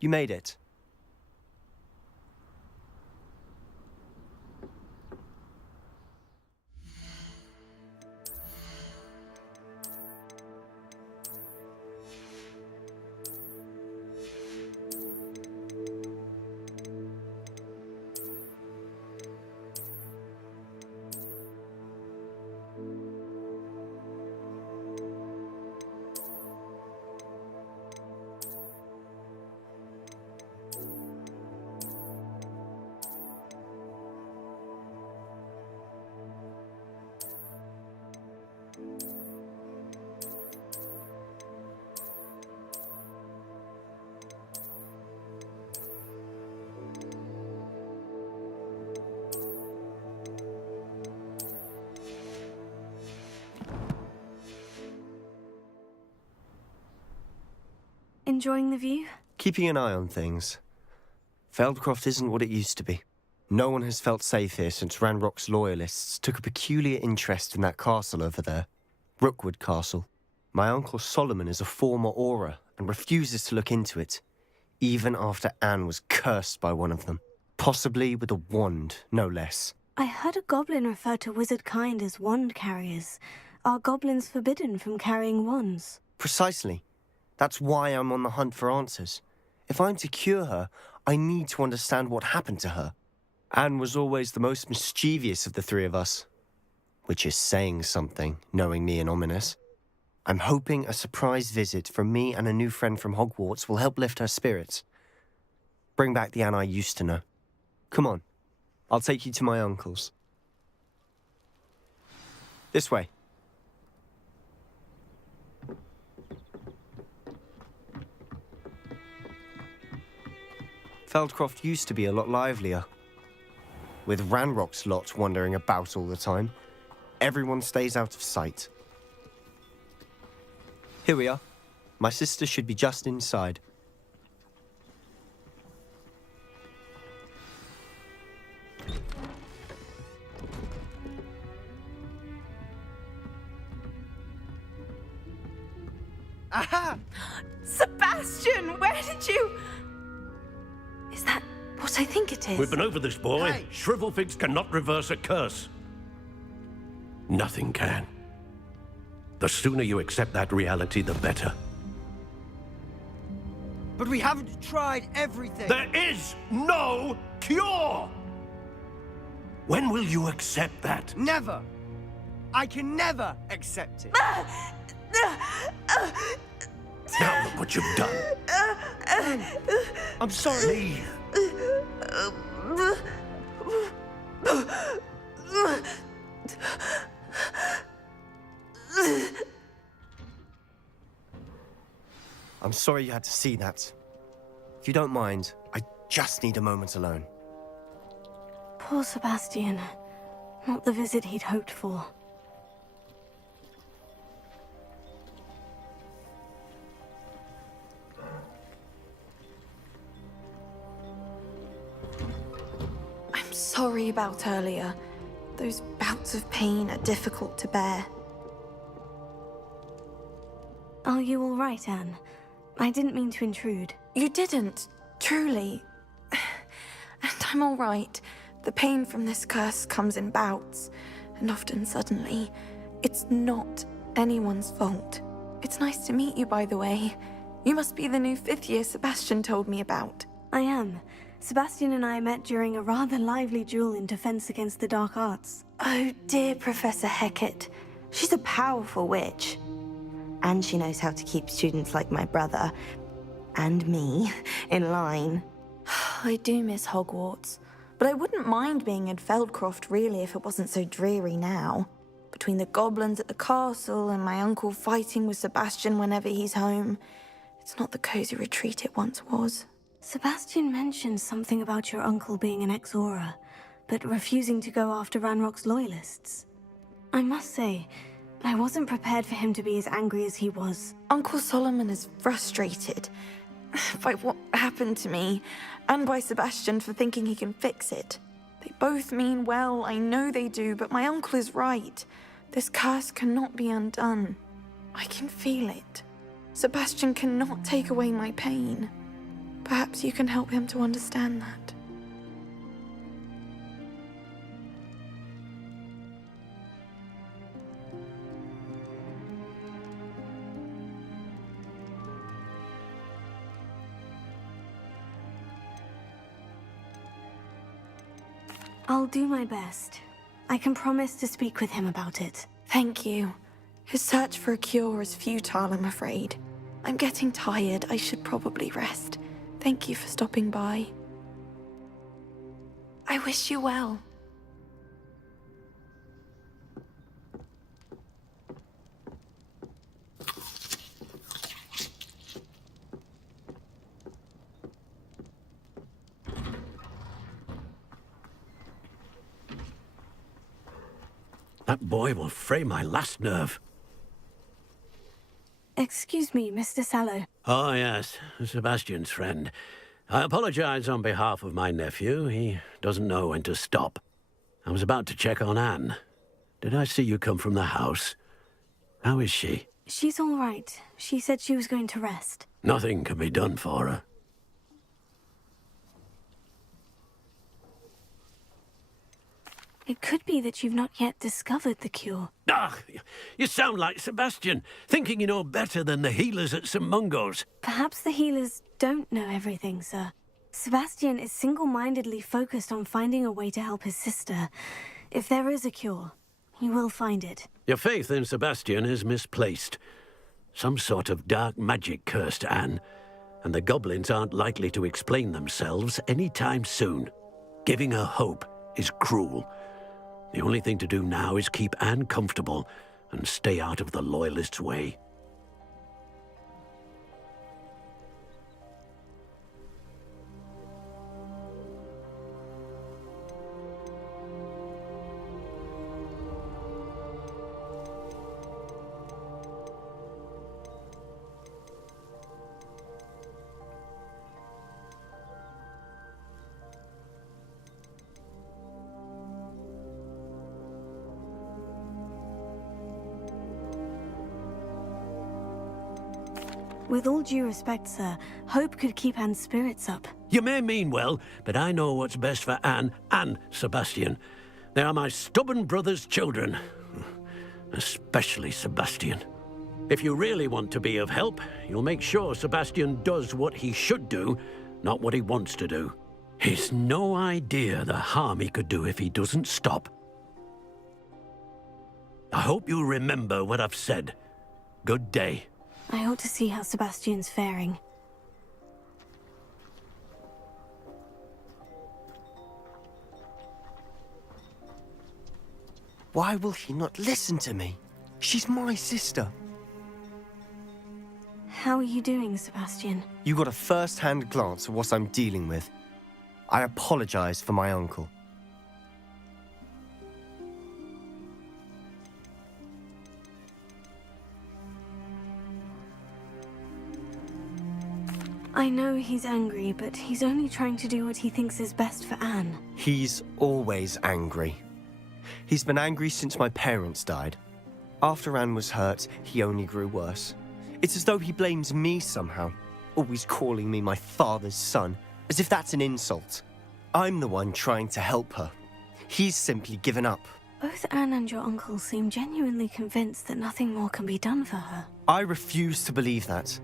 You made it. Enjoying the view? Keeping an eye on things. Feldcroft isn't what it used to be. No one has felt safe here since Ranrock's loyalists took a peculiar interest in that castle over there. Rookwood Castle. My uncle Solomon is a former Auror and refuses to look into it, even after Anne was cursed by one of them. Possibly with a wand, no less. I heard a goblin refer to wizard kind as wand carriers. Are goblins forbidden from carrying wands? Precisely. That's why I'm on the hunt for answers. If I'm to cure her, I need to understand what happened to her. Anne was always the most mischievous of the three of us. Which is saying something, knowing me and ominous. I'm hoping a surprise visit from me and a new friend from Hogwarts will help lift her spirits. Bring back the Anne I used to know. Come on. I'll take you to my uncle's. This way. Feldcroft used to be a lot livelier. With Ranrock's lot wandering about all the time, everyone stays out of sight. Here we are. My sister should be just inside. Aha! Sebastian, where did you... Is that what I think it is? We've been over this, boy. Hey. Shrivelfigs cannot reverse a curse. Nothing can. The sooner you accept that reality, the better. But we haven't tried everything. There is no cure! When will you accept that? Never. I can never accept it. Now look what you've done. I'm sorry. Leave. I'm sorry you had to see that. If you don't mind, I just need a moment alone. Poor Sebastian. Not the visit he'd hoped for. I'm sorry about earlier. Those bouts of pain are difficult to bear. Are you all right, Anne? I didn't mean to intrude. You didn't, truly. And I'm all right. The pain from this curse comes in bouts, and often suddenly. It's not anyone's fault. It's nice to meet you, by the way. You must be the new 5th year Sebastian told me about. I am. Sebastian and I met during a rather lively duel in defense against the dark arts. Oh, dear Professor Hecat. She's a powerful witch. And she knows how to keep students like my brother, and me, in line. I do miss Hogwarts, but I wouldn't mind being in Feldcroft, really, if it wasn't so dreary now. Between the goblins at the castle and my uncle fighting with Sebastian whenever he's home, it's not the cozy retreat it once was. Sebastian mentioned something about your uncle being an ex-Auror, but refusing to go after Ranrock's loyalists. I must say, I wasn't prepared for him to be as angry as he was. Uncle Solomon is frustrated by what happened to me and by Sebastian for thinking he can fix it. They both mean well, I know they do, but my uncle is right. This curse cannot be undone. I can feel it. Sebastian cannot take away my pain. Perhaps you can help him to understand that. I'll do my best. I can promise to speak with him about it. Thank you. His search for a cure is futile, I'm afraid. I'm getting tired. I should probably rest. Thank you for stopping by. I wish you well. That boy will fray my last nerve. Excuse me, Mr. Sallow. Oh, yes, Sebastian's friend. I apologize on behalf of my nephew. He doesn't know when to stop. I was about to check on Anne. Did I see you come from the house? How is she? She's all right. She said she was going to rest. Nothing can be done for her. It could be that you've not yet discovered the cure. Ah, you sound like Sebastian, thinking you know better than the healers at St. Mungo's. Perhaps the healers don't know everything, sir. Sebastian is single-mindedly focused on finding a way to help his sister. If there is a cure, he will find it. Your faith in Sebastian is misplaced. Some sort of dark magic cursed Anne, and the goblins aren't likely to explain themselves anytime soon. Giving her hope is cruel. The only thing to do now is keep Anne comfortable and stay out of the Loyalists' way. With all due respect, sir, hope could keep Anne's spirits up. You may mean well, but I know what's best for Anne and Sebastian. They are my stubborn brother's children. Especially Sebastian. If you really want to be of help, you'll make sure Sebastian does what he should do, not what he wants to do. He's no idea the harm he could do if he doesn't stop. I hope you'll remember what I've said. Good day. I ought to see how Sebastian's faring. Why will he not listen to me? She's my sister. How are you doing, Sebastian? You got a first-hand glance at what I'm dealing with. I apologize for my uncle. I know he's angry, but he's only trying to do what he thinks is best for Anne. He's always angry. He's been angry since my parents died. After Anne was hurt, he only grew worse. It's as though he blames me somehow, always calling me my father's son, as if that's an insult. I'm the one trying to help her. He's simply given up. Both Anne and your uncle seem genuinely convinced that nothing more can be done for her. I refuse to believe that.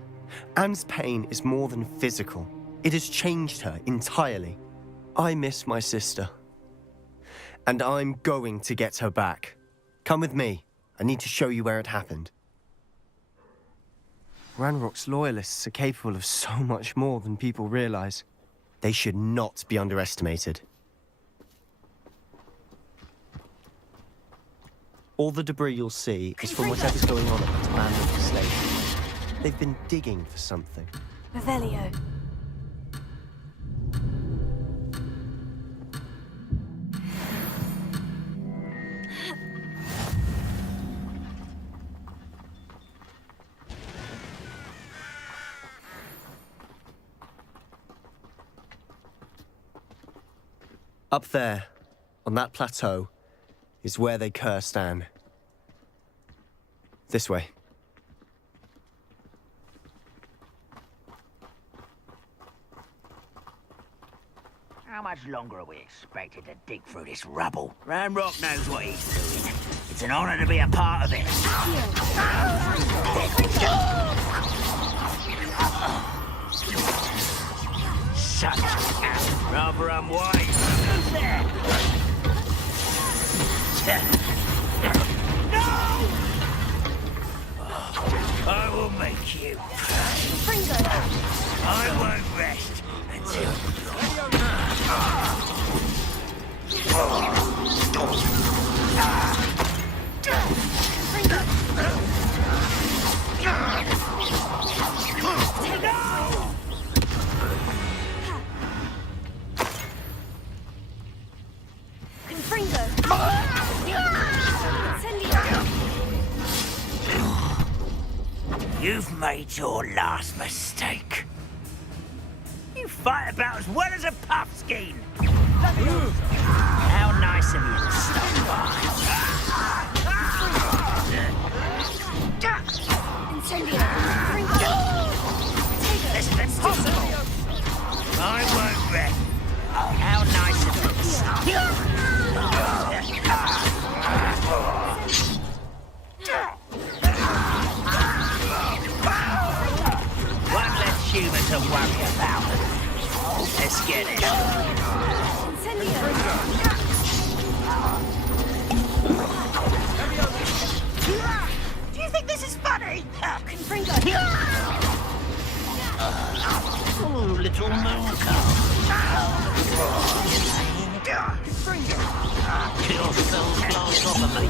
Anne's pain is more than physical. It has changed her entirely. I miss my sister. And I'm going to get her back. Come with me. I need to show you where it happened. Ranrock's Loyalists are capable of so much more than people realize. They should not be underestimated. All the debris you'll see is from whatever's going on at the Ranrock Station. They've been digging for something. Revelio. Up there, on that plateau, is where they cursed Anne. This way. How much longer are we expected to dig through this rubble? Ramrock knows what he's doing. It's an honor to be a part of it. Shut up. Rather unwise. Who's there? No! I will make you. I won't rest until... You've made your last mistake. You fight about as well as a puffskein. How nice of you to stop by. This is impossible. I won't rest. How nice of you to stop One less human to worry about. Let's get it. Do you think this is funny? Oh, little moon calf. Kill spells blast off of me.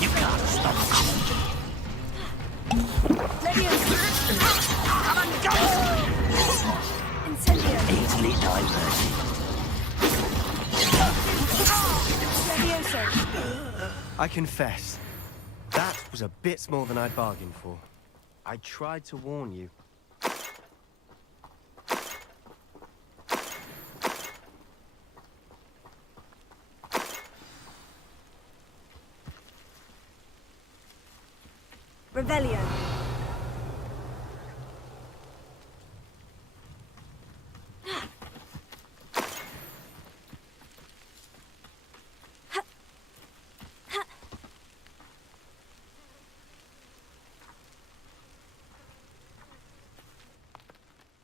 You can't stop Easily diverted. I confess, that was a bit more than I'd bargained for. I tried to warn you. Revelio.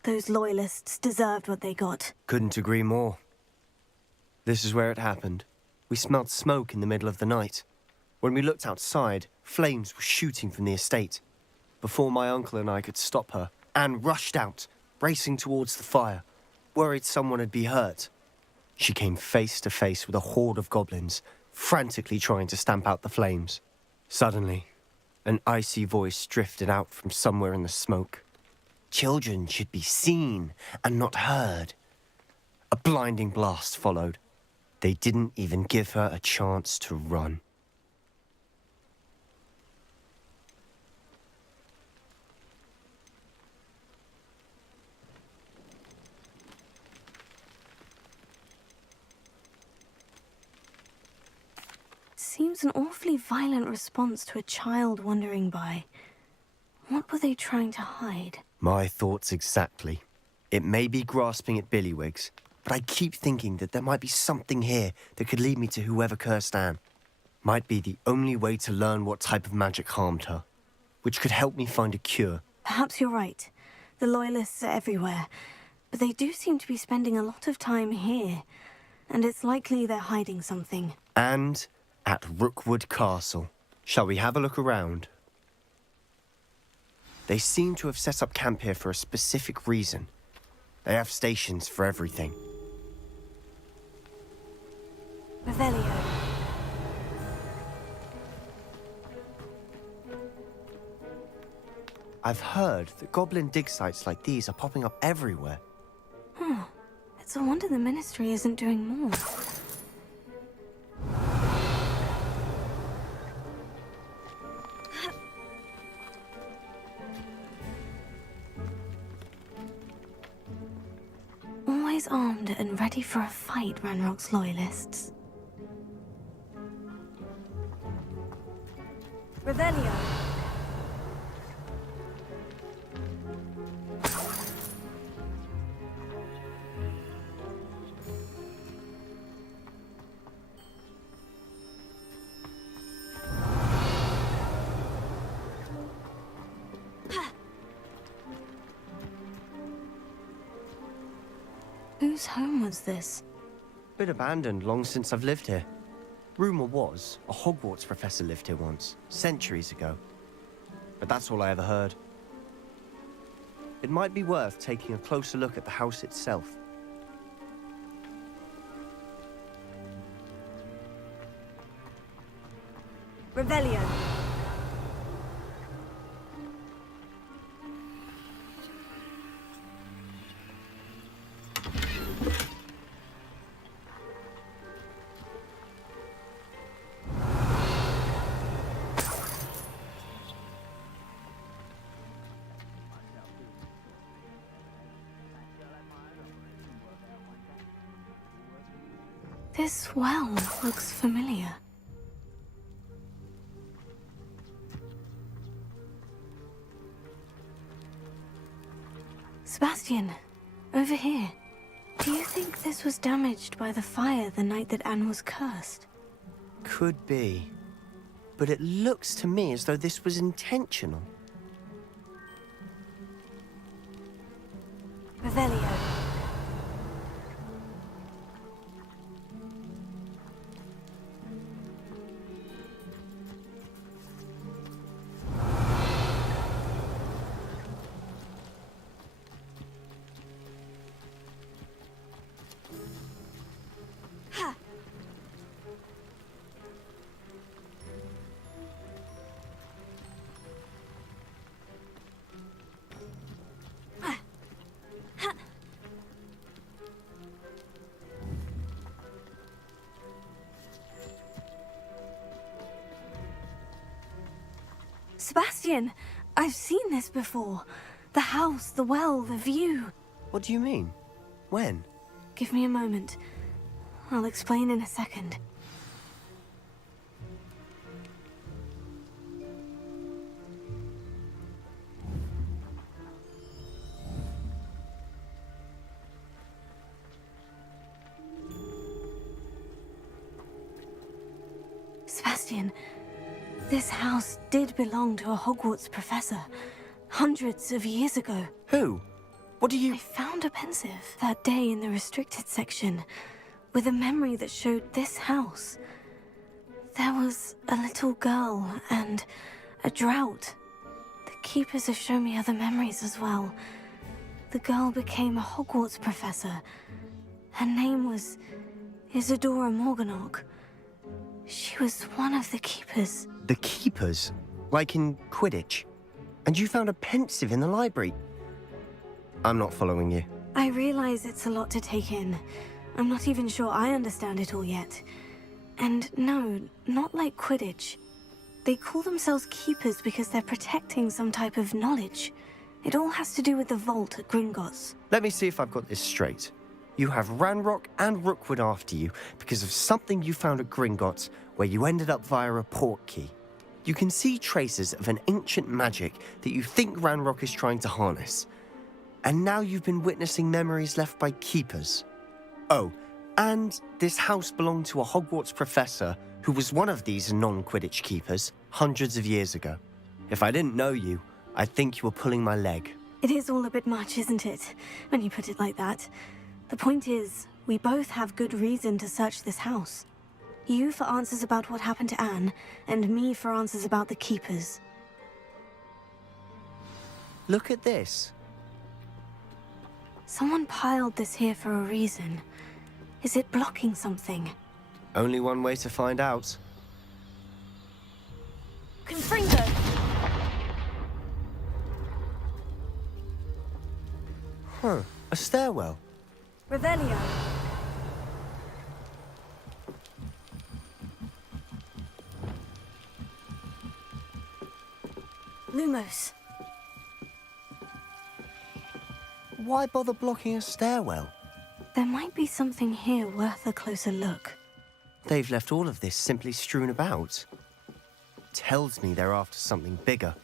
Those loyalists deserved what they got. Couldn't agree more. This is where it happened. We smelled smoke in the middle of the night. When we looked outside, flames were shooting from the estate. Before my uncle and I could stop her, Anne rushed out, racing towards the fire, worried someone would be hurt. She came face to face with a horde of goblins, frantically trying to stamp out the flames. Suddenly, an icy voice drifted out from somewhere in the smoke. Children should be seen and not heard. A blinding blast followed. They didn't even give her a chance to run. Seems an awfully violent response to a child wandering by. What were they trying to hide? My thoughts exactly. It may be grasping at Billywigs, but I keep thinking that there might be something here that could lead me to whoever cursed Anne. Might be the only way to learn what type of magic harmed her, which could help me find a cure. Perhaps you're right. The Loyalists are everywhere, but they do seem to be spending a lot of time here, and it's likely they're hiding something. And at Rookwood Castle. Shall we have a look around? They seem to have set up camp here for a specific reason. They have stations for everything. Revelio. I've heard that goblin dig sites like these are popping up everywhere. It's a wonder the Ministry isn't doing more. eyes armed and ready for a fight, Ranrock's loyalists. Revelio. Whose home was this? Been abandoned long since I've lived here. Rumour was a Hogwarts professor lived here once, centuries ago. But that's all I ever heard. It might be worth taking a closer look at the house itself. Revelio. This well looks familiar. Sebastian, over here. Do you think this was damaged by the fire the night that Anne was cursed? Could be. But it looks to me as though this was intentional. Revelio. Sebastian, I've seen this before. The house, the well, the view. What do you mean? When? Give me a moment. I'll explain in a second. Sebastian, this house did belong to a Hogwarts professor, hundreds of years ago. Who? What do you... I found a pensive that day in the restricted section, with a memory that showed this house. There was a little girl and a drought. The keepers have shown me other memories as well. The girl became a Hogwarts professor. Her name was Isadora Morganach. She was one of the keepers. The keepers? Like in Quidditch? And you found a pensive in the library? I'm not following you. I realize it's a lot to take in. I'm not even sure I understand it all yet. And no, not like Quidditch. They call themselves keepers because they're protecting some type of knowledge. It all has to do with the vault at Gringotts. Let me see if I've got this straight. You have Ranrock and Rookwood after you because of something you found at Gringotts where you ended up via a port key. You can see traces of an ancient magic that you think Ranrock is trying to harness. And now you've been witnessing memories left by keepers. Oh, and this house belonged to a Hogwarts professor who was one of these non-Quidditch keepers hundreds of years ago. If I didn't know you, I'd think you were pulling my leg. It is all a bit much, isn't it, when you put it like that? The point is, we both have good reason to search this house. You for answers about what happened to Anne, and me for answers about the keepers. Look at this. Someone piled this here for a reason. Is it blocking something? Only one way to find out. Confringo. Huh, a stairwell. Revelio. Lumos. Why bother blocking a stairwell? There might be something here worth a closer look. They've left all of this simply strewn about. Tells me they're after something bigger.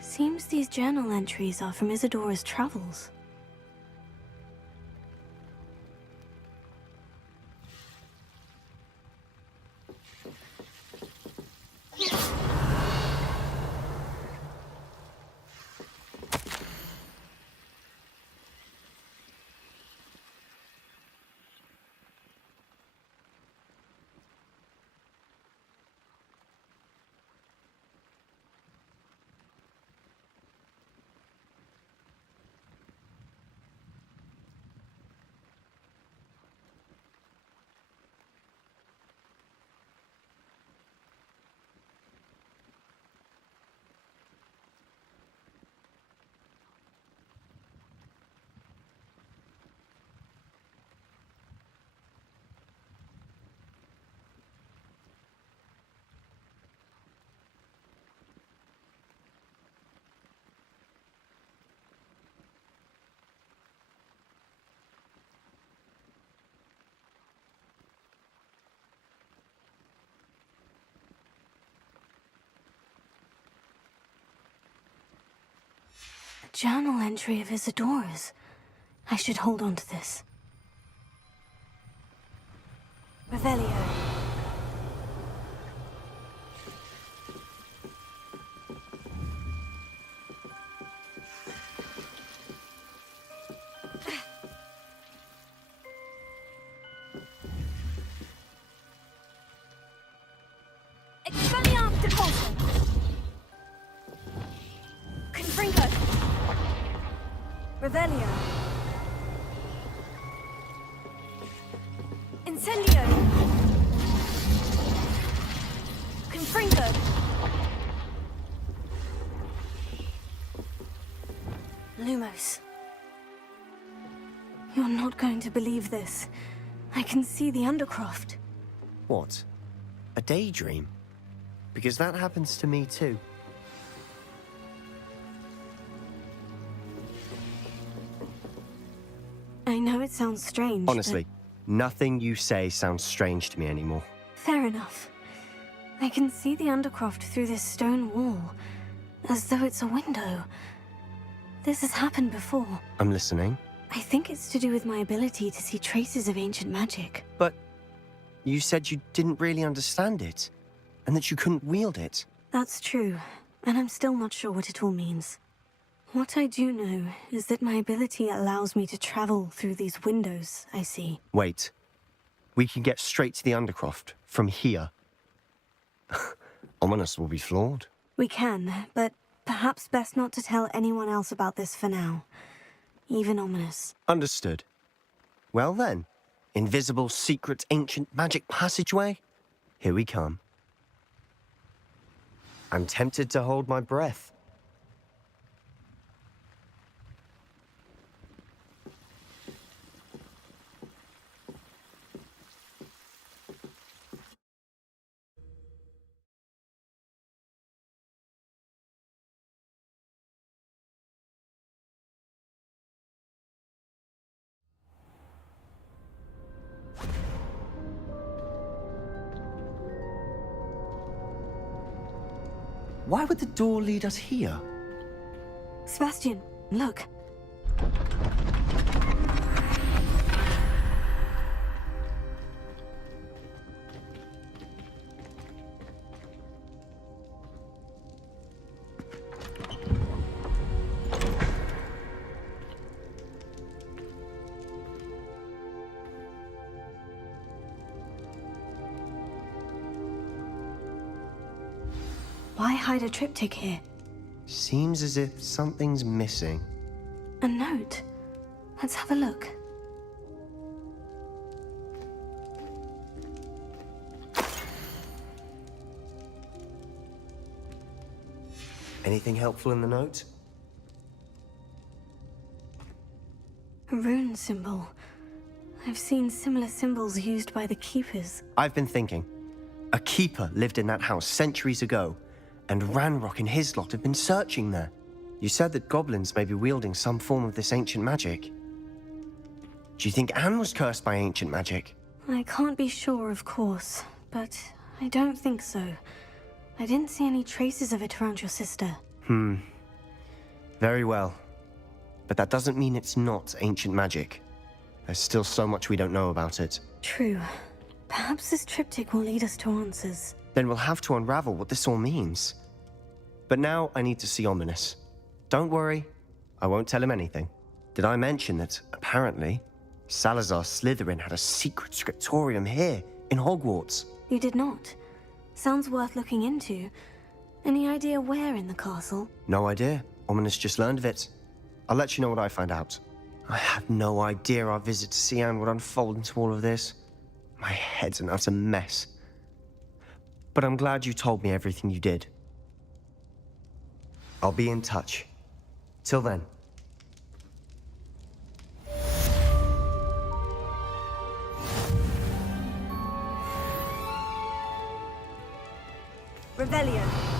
Seems these journal entries are from Isadora's travels. Journal entry of Isadora's. I should hold on to this. Revelio. Expelliarmus Depulso. Confringo. Revelio. Incendio. Confringo. Lumos. You're not going to believe this. I can see the Undercroft. What? A daydream? Because that happens to me too. I know it sounds strange. Honestly, nothing you say sounds strange to me anymore. Fair enough. I can see the Undercroft through this stone wall, as though it's a window. This has happened before. I'm listening. I think it's to do with my ability to see traces of ancient magic. But you said you didn't really understand it, and that you couldn't wield it. That's true, and I'm still not sure what it all means. What I do know is that my ability allows me to travel through these windows I see. Wait. We can get straight to the Undercroft from here. Ominous will be flawed. We can, but perhaps best not to tell anyone else about this for now. Even Ominous. Understood. Well then, invisible, secret, ancient magic passageway? Here we come. I'm tempted to hold my breath. Why would the door lead us here? Sebastian, look. Why hide a triptych here? Seems as if something's missing. A note. Let's have a look. Anything helpful in the note? A rune symbol. I've seen similar symbols used by the keepers. I've been thinking. A keeper lived in that house centuries ago, and Ranrock and his lot have been searching there. You said that goblins may be wielding some form of this ancient magic. Do you think Anne was cursed by ancient magic? I can't be sure, of course, but I don't think so. I didn't see any traces of it around your sister. Very well. But that doesn't mean it's not ancient magic. There's still so much we don't know about it. True. Perhaps this triptych will lead us to answers. Then we'll have to unravel what this all means. But now I need to see Ominous. Don't worry, I won't tell him anything. Did I mention that, apparently, Salazar Slytherin had a secret scriptorium here in Hogwarts? You did not. Sounds worth looking into. Any idea where in the castle? No idea. Ominous just learned of it. I'll let you know what I find out. I had no idea our visit to see Anne would unfold into all of this. My head's an utter mess. But I'm glad you told me everything you did. I'll be in touch. Till then. Revelio.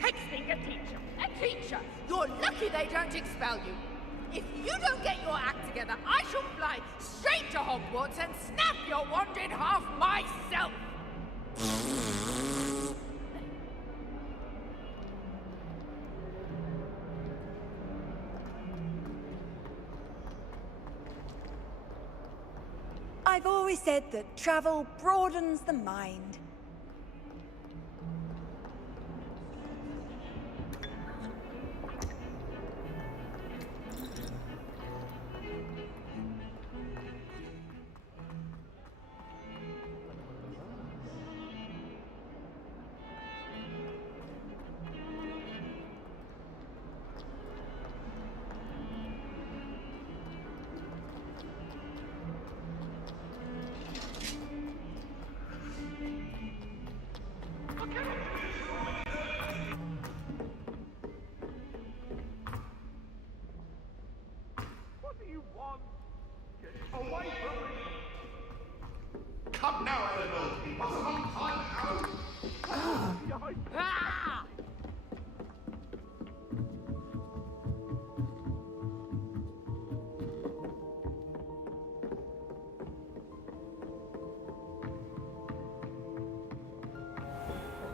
Hexing a teacher. A teacher! You're lucky they don't expel you. If you don't get your act together, I shall fly straight to Hogwarts and snap your wand in half myself! I've always said that travel broadens the mind. Come now, Eleanor. It was a long time ago. Ah!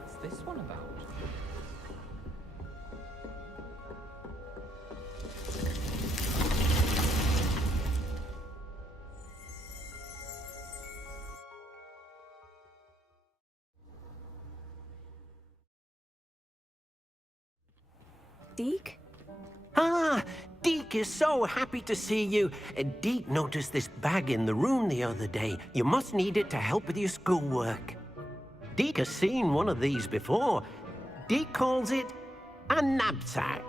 What's this one about? Deke? Ah, Deke is so happy to see you. Deke noticed this bag in the room the other day. You must need it to help with your schoolwork. Deke has seen one of these before. Deke calls it a knapsack.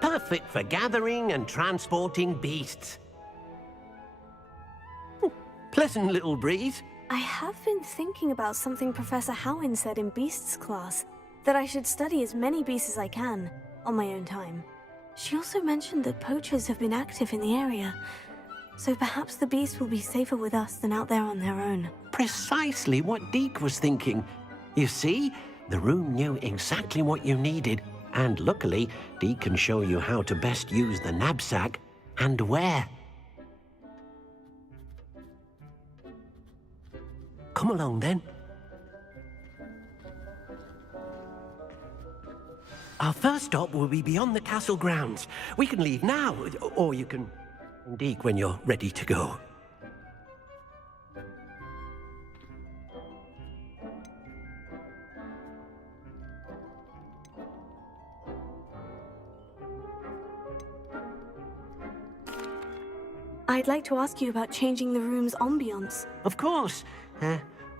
Perfect for gathering and transporting beasts. Pleasant little breeze. I have been thinking about something Professor Howin said in Beasts class, that I should study as many beasts as I can, on my own time. She also mentioned that poachers have been active in the area, so perhaps the beasts will be safer with us than out there on their own. Precisely what Deke was thinking. You see, the room knew exactly what you needed, and luckily, Deke can show you how to best use the knapsack and where. Come along, then. Our first stop will be beyond the castle grounds. We can leave now, or you can Deke when you're ready to go. I'd like to ask you about changing the room's ambiance. Of course.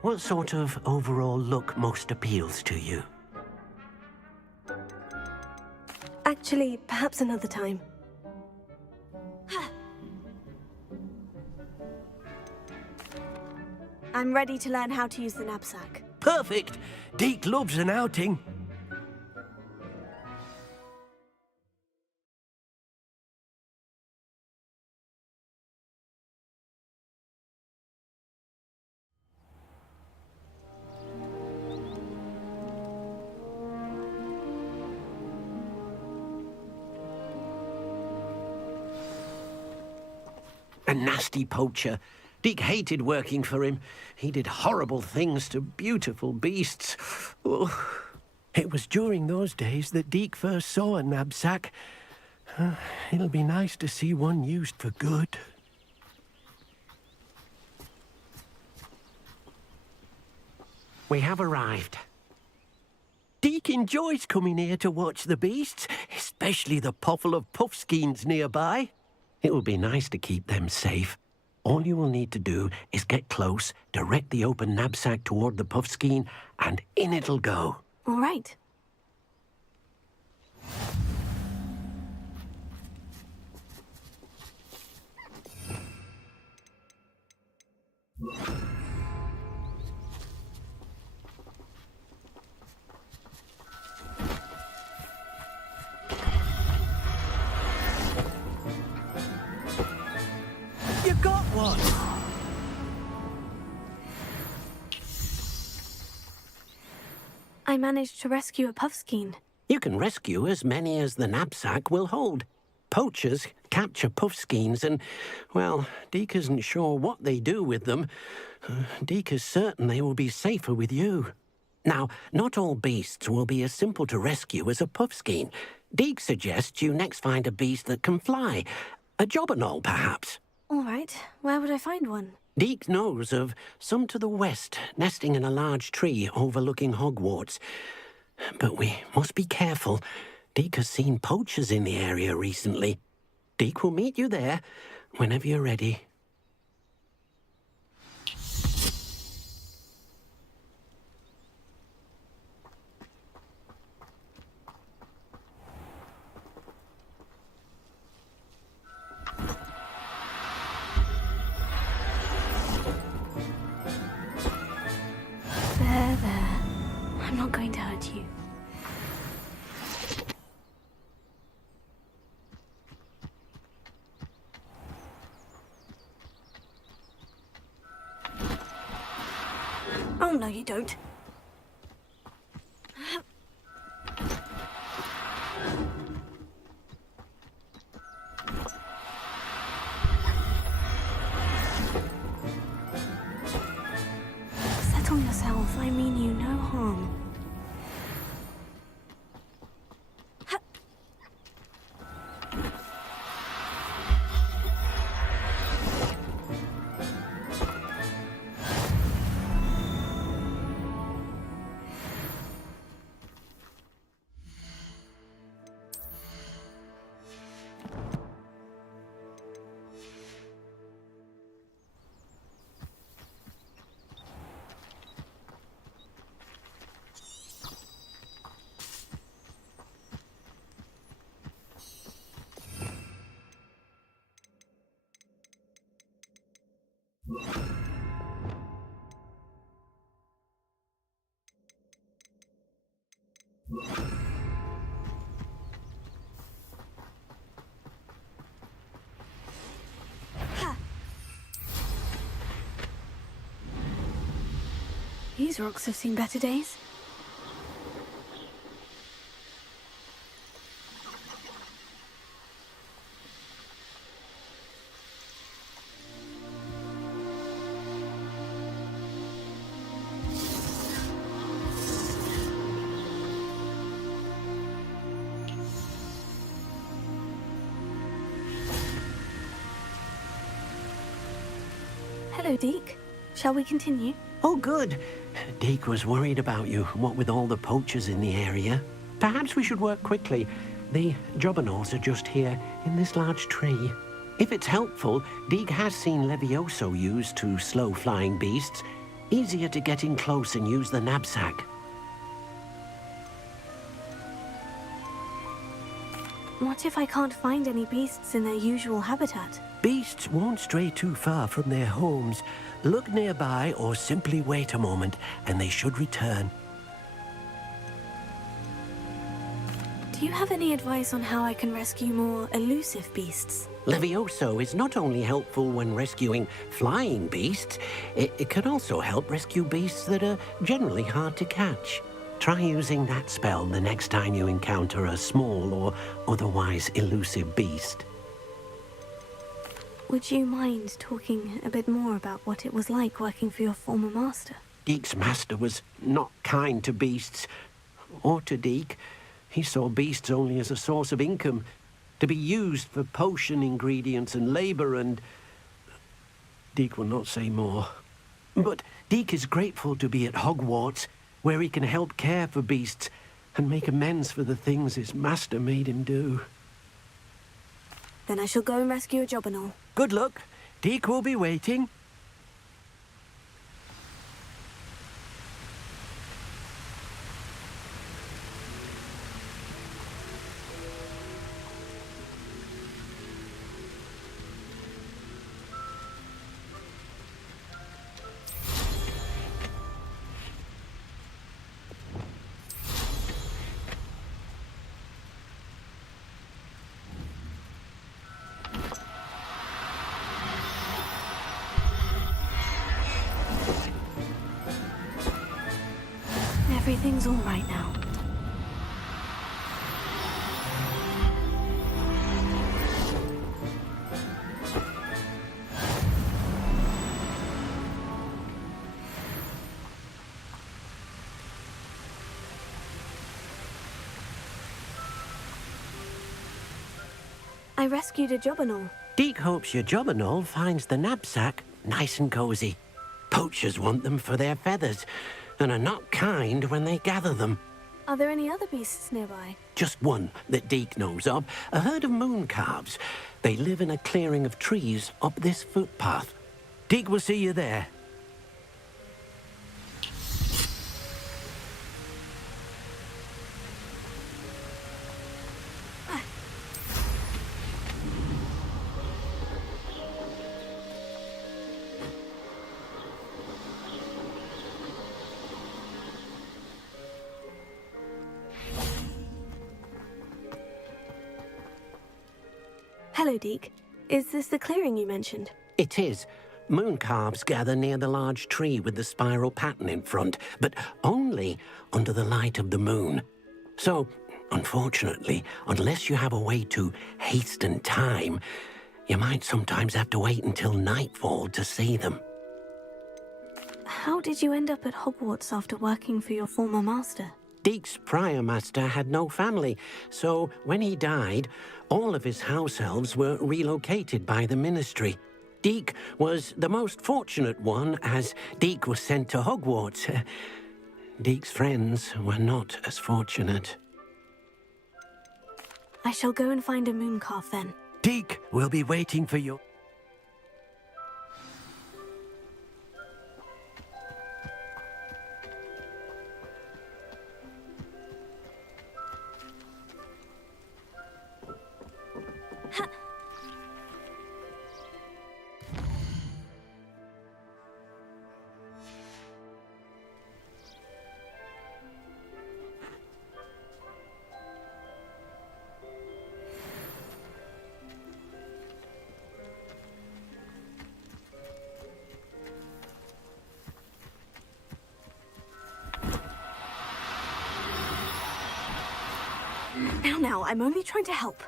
What sort of overall look most appeals to you? Actually, perhaps another time. I'm ready to learn how to use the knapsack. Perfect! Deke loves an outing. A nasty poacher. Deke hated working for him. He did horrible things to beautiful beasts. Oh, it was during those days that Deke first saw a knapsack. It'll be nice to see one used for good. We have arrived. Deke enjoys coming here to watch the beasts, especially the potful of puffskeins nearby. It will be nice to keep them safe. All you will need to do is get close, direct the open knapsack toward the puffskein, and in it'll go. All right. You got one! I managed to rescue a puffskein. You can rescue as many as the knapsack will hold. Poachers capture puffskeins and, well, Deke isn't sure what they do with them. Deke is certain they will be safer with you. Now, not all beasts will be as simple to rescue as a puffskein. Deke suggests you next find a beast that can fly. A jobberknoll, perhaps. All right. Where would I find one? Deke knows of some to the west, nesting in a large tree overlooking Hogwarts. But we must be careful. Deke has seen poachers in the area recently. Deke will meet you there whenever you're ready. There. I'm not going to hurt you. Oh, no, you don't. Settle yourself. I mean you no harm. These rocks have seen better days. Hello, Deke. Shall we continue? Oh, good. Deke was worried about you, what with all the poachers in the area. Perhaps we should work quickly. The jobberknolls are just here, in this large tree. If it's helpful, Deke has seen Levioso used to slow flying beasts. Easier to get in close and use the knapsack. What if I can't find any beasts in their usual habitat? Beasts won't stray too far from their homes. Look nearby or simply wait a moment, and they should return. Do you have any advice on how I can rescue more elusive beasts? Levioso is not only helpful when rescuing flying beasts, it can also help rescue beasts that are generally hard to catch. Try using that spell the next time you encounter a small or otherwise elusive beast. Would you mind talking a bit more about what it was like working for your former master? Deke's master was not kind to beasts, or to Deke. He saw beasts only as a source of income, to be used for potion ingredients and labour, and Deke will not say more. But Deke is grateful to be at Hogwarts, where he can help care for beasts and make amends for the things his master made him do. Then I shall go and rescue a jobberknoll. Good luck. Deke will be waiting. Everything's all right now. I rescued a jobberknoll. Deke hopes your jobberknoll finds the knapsack nice and cozy. Poachers want them for their feathers and are not kind when they gather them. Are there any other beasts nearby? Just one that Deke knows of, a herd of moon calves. They live in a clearing of trees up this footpath. Deke will see you there. Hello, Deke. Is this the clearing you mentioned? It is. Moon calves gather near the large tree with the spiral pattern in front, but only under the light of the moon. So, unfortunately, unless you have a way to hasten time, you might sometimes have to wait until nightfall to see them. How did you end up at Hogwarts after working for your former master? Deke's prior master had no family, so when he died, all of his house elves were relocated by the ministry. Deke was the most fortunate one, as Deke was sent to Hogwarts. Deke's friends were not as fortunate. I shall go and find a moon calf then. Deke will be waiting for you. Now, I'm only trying to help.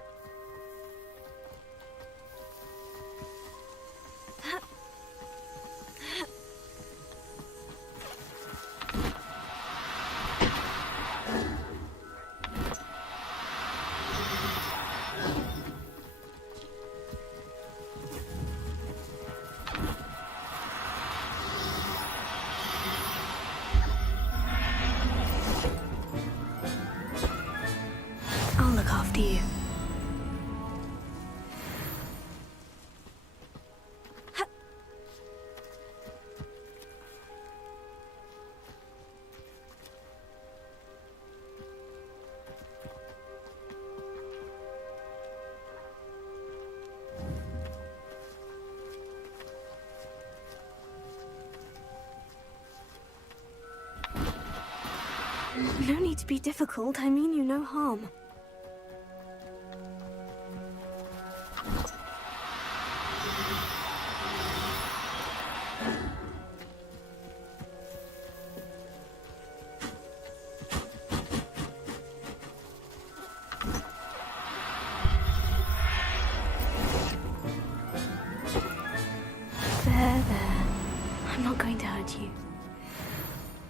I'll look after you. No need to be difficult. I mean you no harm. There. I'm not going to hurt you.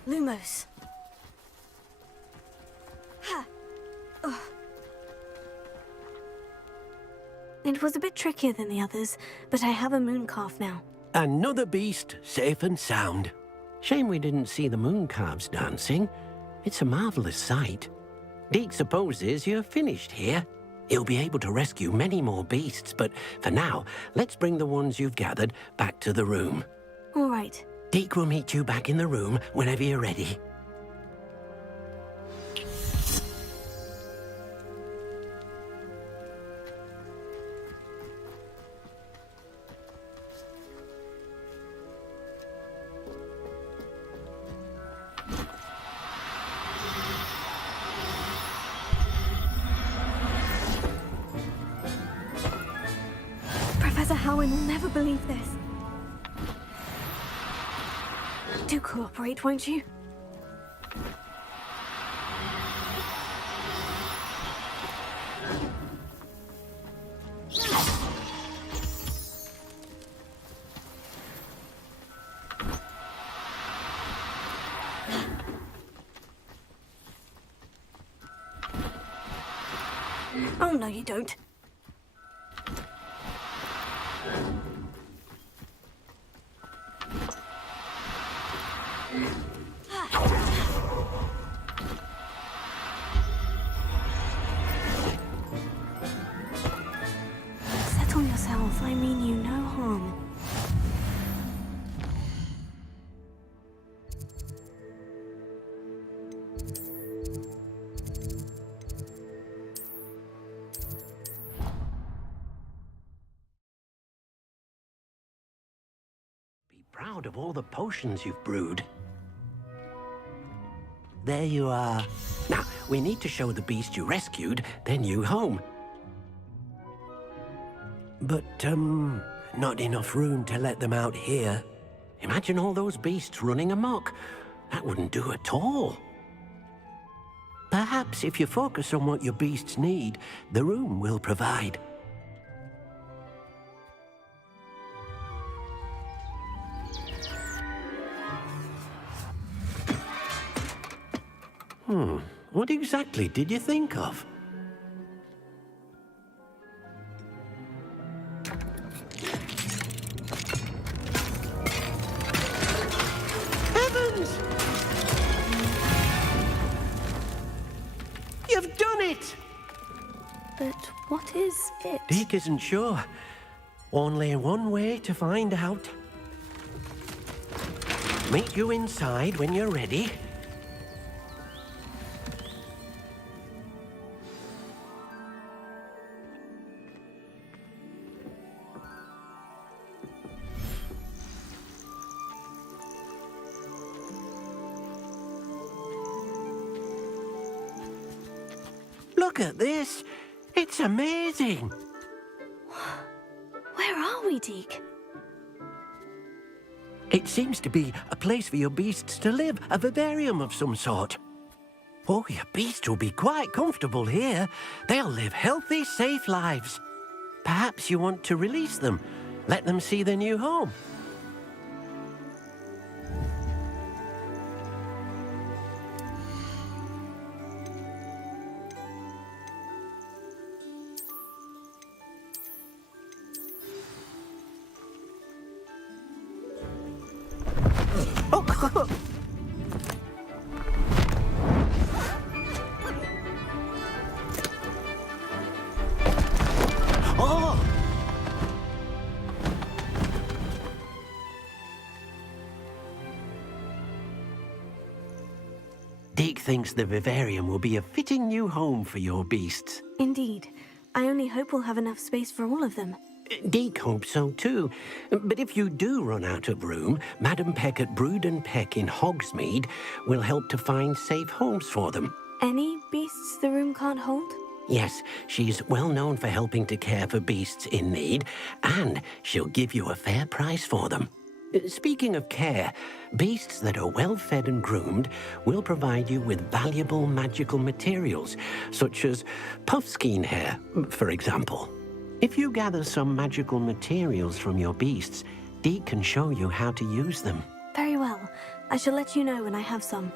Lumos. Ha. Ugh. It was a bit trickier than the others, but I have a moon calf now. Another beast, safe and sound. Shame we didn't see the moon calves dancing. It's a marvelous sight. Deke supposes you're finished here. He'll be able to rescue many more beasts, but for now, let's bring the ones you've gathered back to the room. All right. Deke will meet you back in the room whenever you're ready. Professor Howin will never believe this. Do cooperate, won't you? Oh, no, you don't. Proud of all the potions you've brewed. There you are. Now, we need to show the beast you rescued their new home. But, not enough room to let them out here. Imagine all those beasts running amok. That wouldn't do at all. Perhaps if you focus on what your beasts need, the room will provide. What exactly did you think of? Heavens! You've done it! But what is it? Deke isn't sure. Only one way to find out. Meet you inside when you're ready. Look at this. It's amazing. Where are we, Deke? It seems to be a place for your beasts to live, a vivarium of some sort. Oh, your beasts will be quite comfortable here. They'll live healthy, safe lives. Perhaps you want to release them, let them see their new home. Oh! Deke thinks the vivarium will be a fitting new home for your beasts. Indeed. I only hope we'll have enough space for all of them. Deke hopes so too. But if you do run out of room, Madam Peck at Brood and Peck in Hogsmeade will help to find safe homes for them. Any beasts the room can't hold? Yes, she's well known for helping to care for beasts in need, and she'll give you a fair price for them. Speaking of care, beasts that are well fed and groomed will provide you with valuable magical materials, such as puffskein hair, for example. If you gather some magical materials from your beasts, Deke can show you how to use them. Very well. I shall let you know when I have some.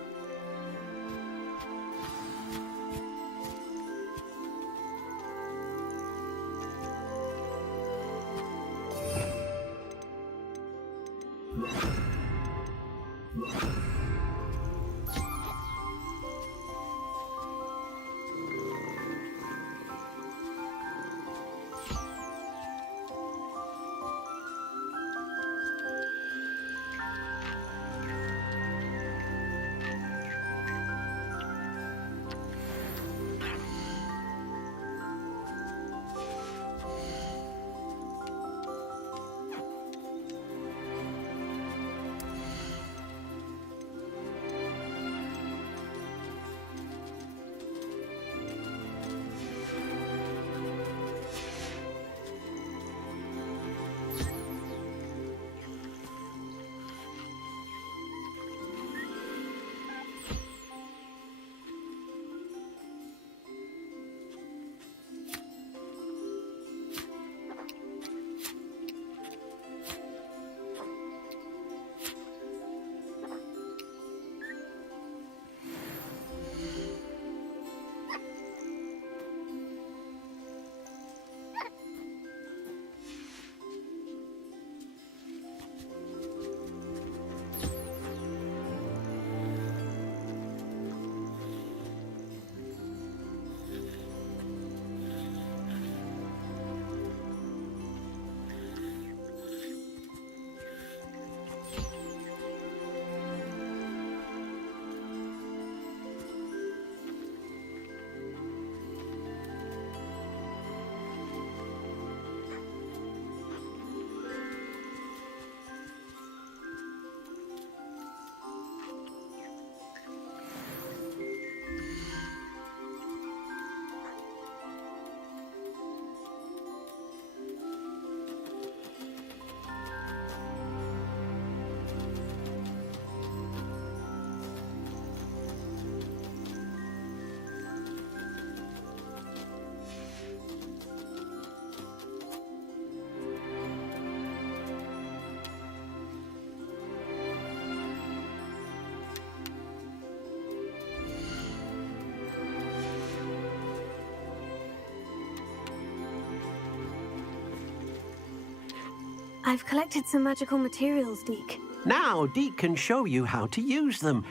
I've collected some magical materials, Deke. Now, Deke can show you how to use them.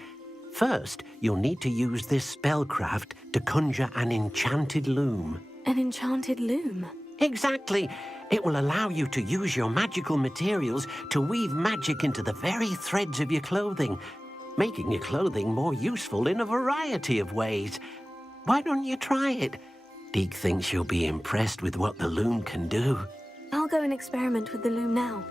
First, you'll need to use this spellcraft to conjure an enchanted loom. An enchanted loom? Exactly. It will allow you to use your magical materials to weave magic into the very threads of your clothing, making your clothing more useful in a variety of ways. Why don't you try it? Deke thinks you'll be impressed with what the loom can do. I'll go and experiment with the loom now.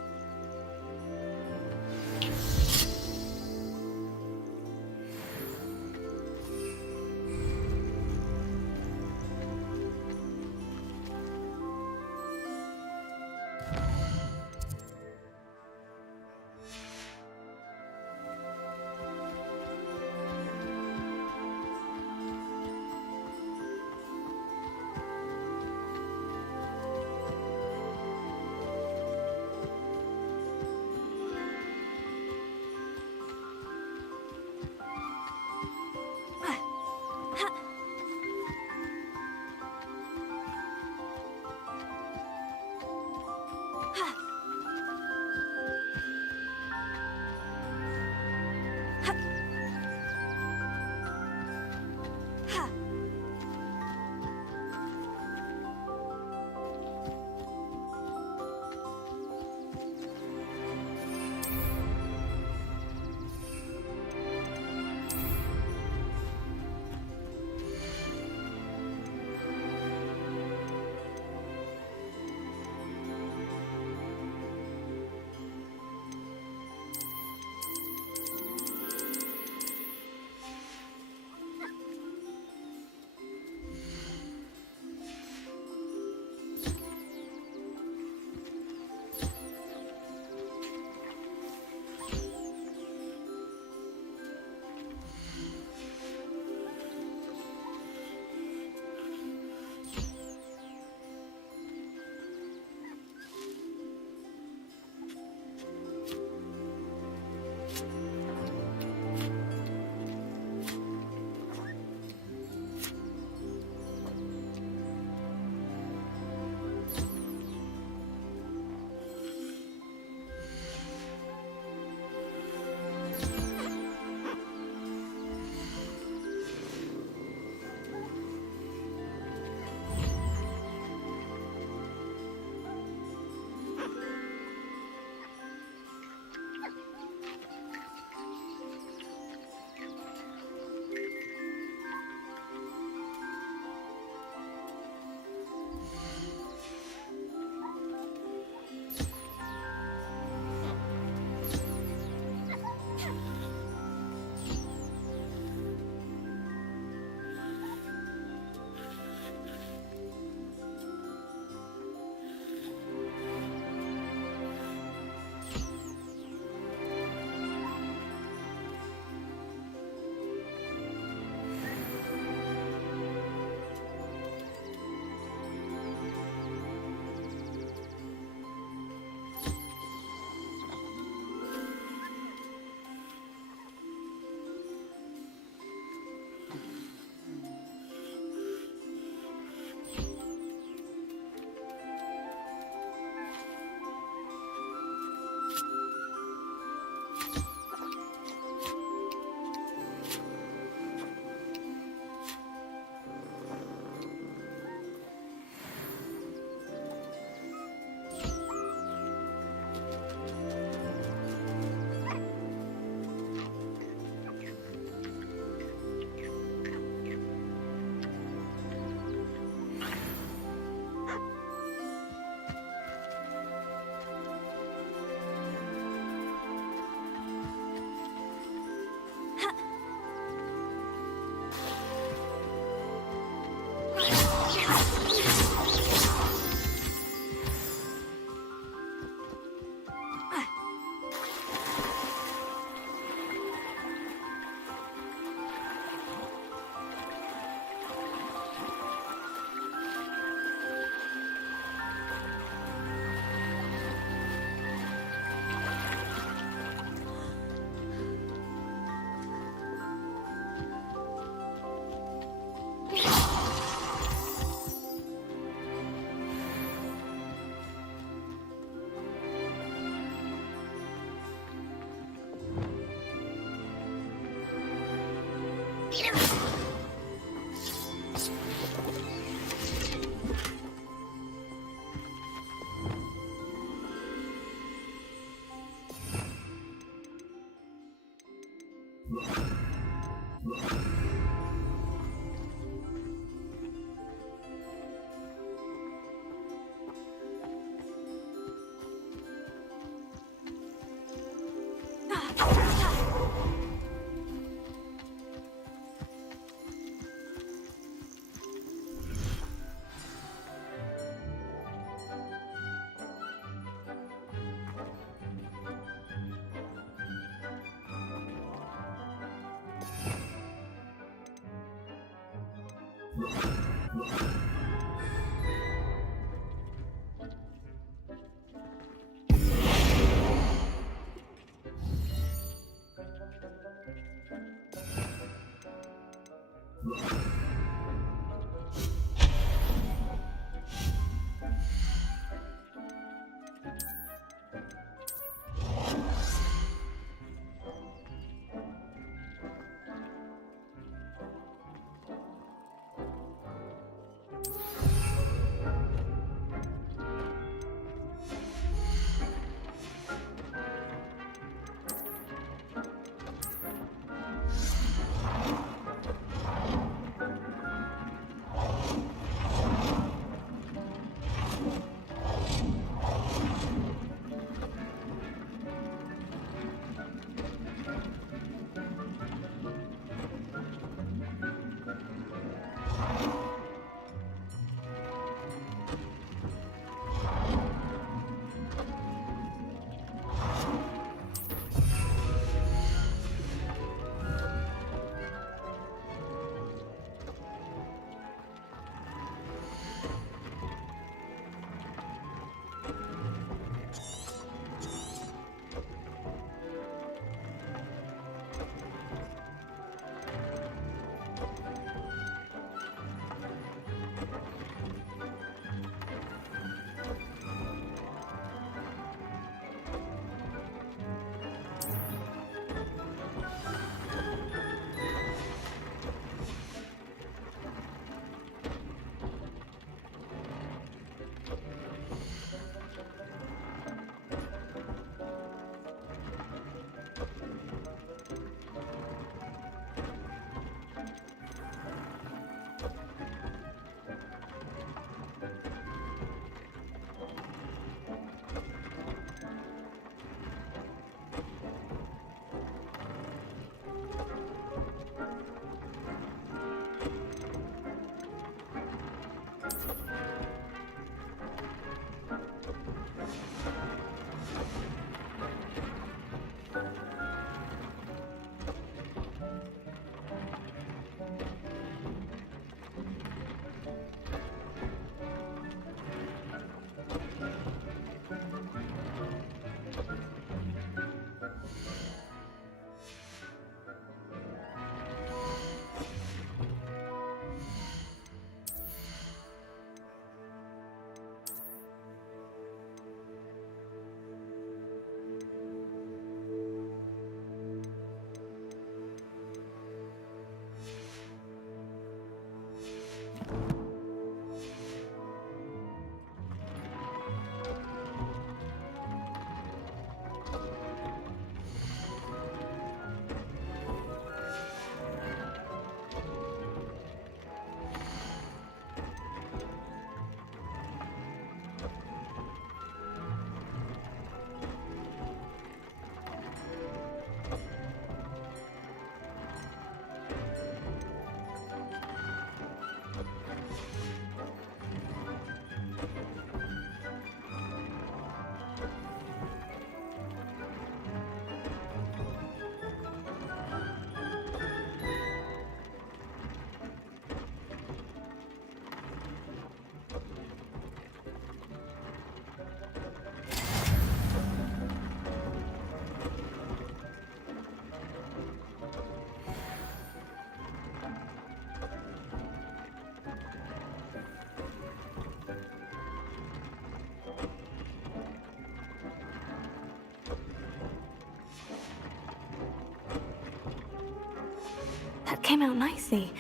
came out nicely.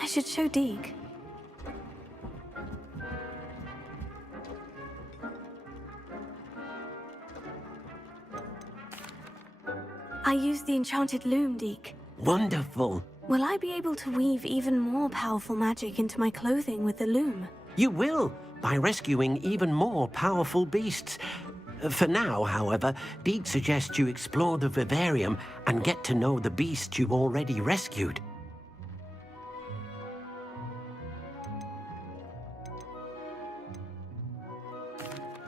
I should show Deke. I used the enchanted loom, Deke. Wonderful. Will I be able to weave even more powerful magic into my clothing with the loom? You will, by rescuing even more powerful beasts. For now, however, Deke suggests you explore the vivarium and get to know the beasts you've already rescued.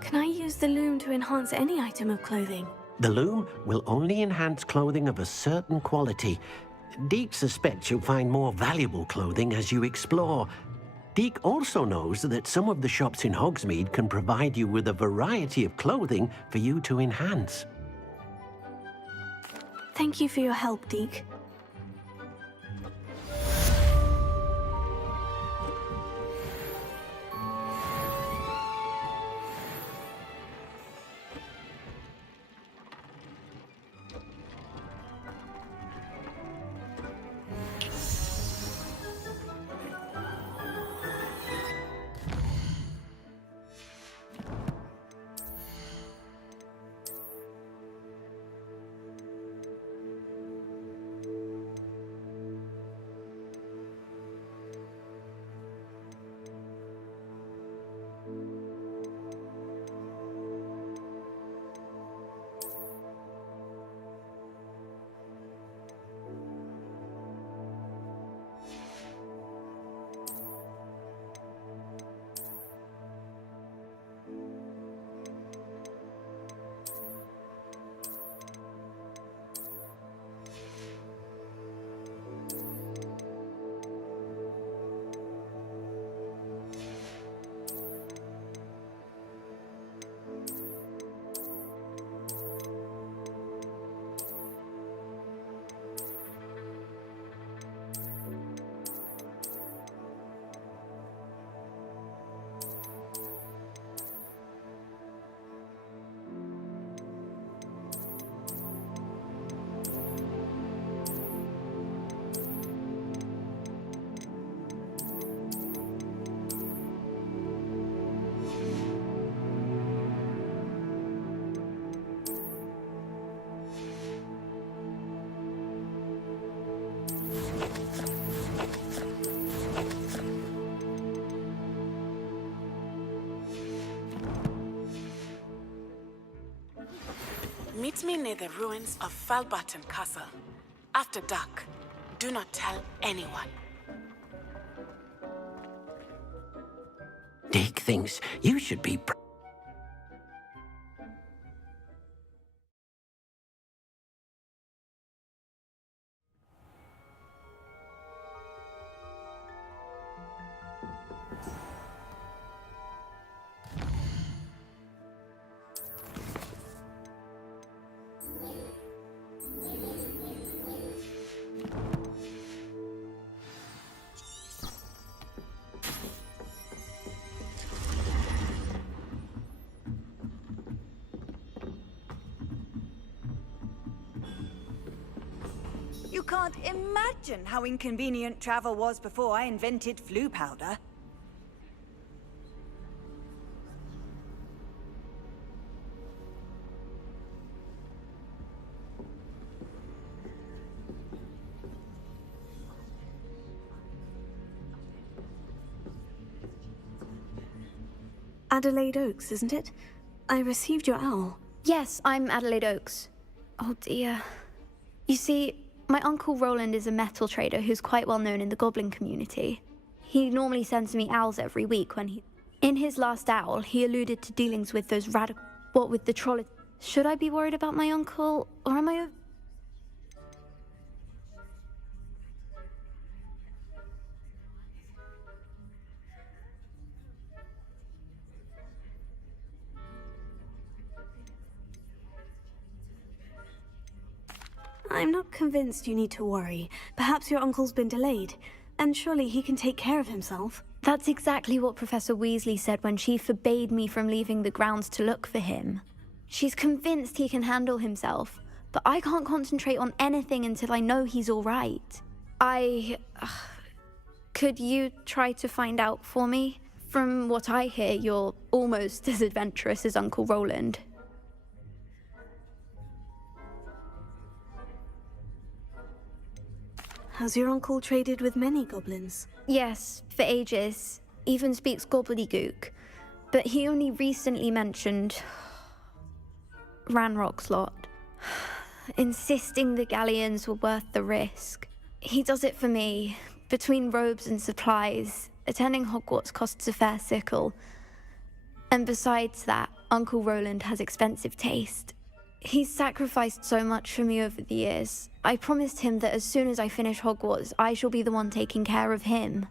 Can I use the loom to enhance any item of clothing? The loom will only enhance clothing of a certain quality. Deke suspects you'll find more valuable clothing as you explore. Deke also knows that some of the shops in Hogsmeade can provide you with a variety of clothing for you to enhance. Thank you for your help, Deke. Meet me near the ruins of Falbaton Castle. After dark. Do not tell anyone. Deke thinks you should be You can't imagine how inconvenient travel was before I invented flu powder. Adelaide Oaks, isn't it? I received your owl. Yes, I'm Adelaide Oaks. Oh dear. You see, my uncle Roland is a metal trader who's quite well known in the goblin community. He normally sends me owls every week when he... In his last owl, he alluded to dealings with those radical... What with the troll... Should I be worried about my uncle, or am I... I'm not convinced you need to worry. Perhaps your uncle's been delayed, and surely he can take care of himself. That's exactly what Professor Weasley said when she forbade me from leaving the grounds to look for him. She's convinced he can handle himself, but I can't concentrate on anything until I know he's all right. Could you try to find out for me? From what I hear, you're almost as adventurous as Uncle Roland. Has your uncle traded with many goblins? Yes, for ages. Even speaks gobbledygook. But he only recently mentioned Ranrock's lot, insisting the galleons were worth the risk. He does it for me. Between robes and supplies, attending Hogwarts costs a fair sickle. And besides that, Uncle Roland has expensive taste. He's sacrificed so much for me over the years. I promised him that as soon as I finish Hogwarts, I shall be the one taking care of him.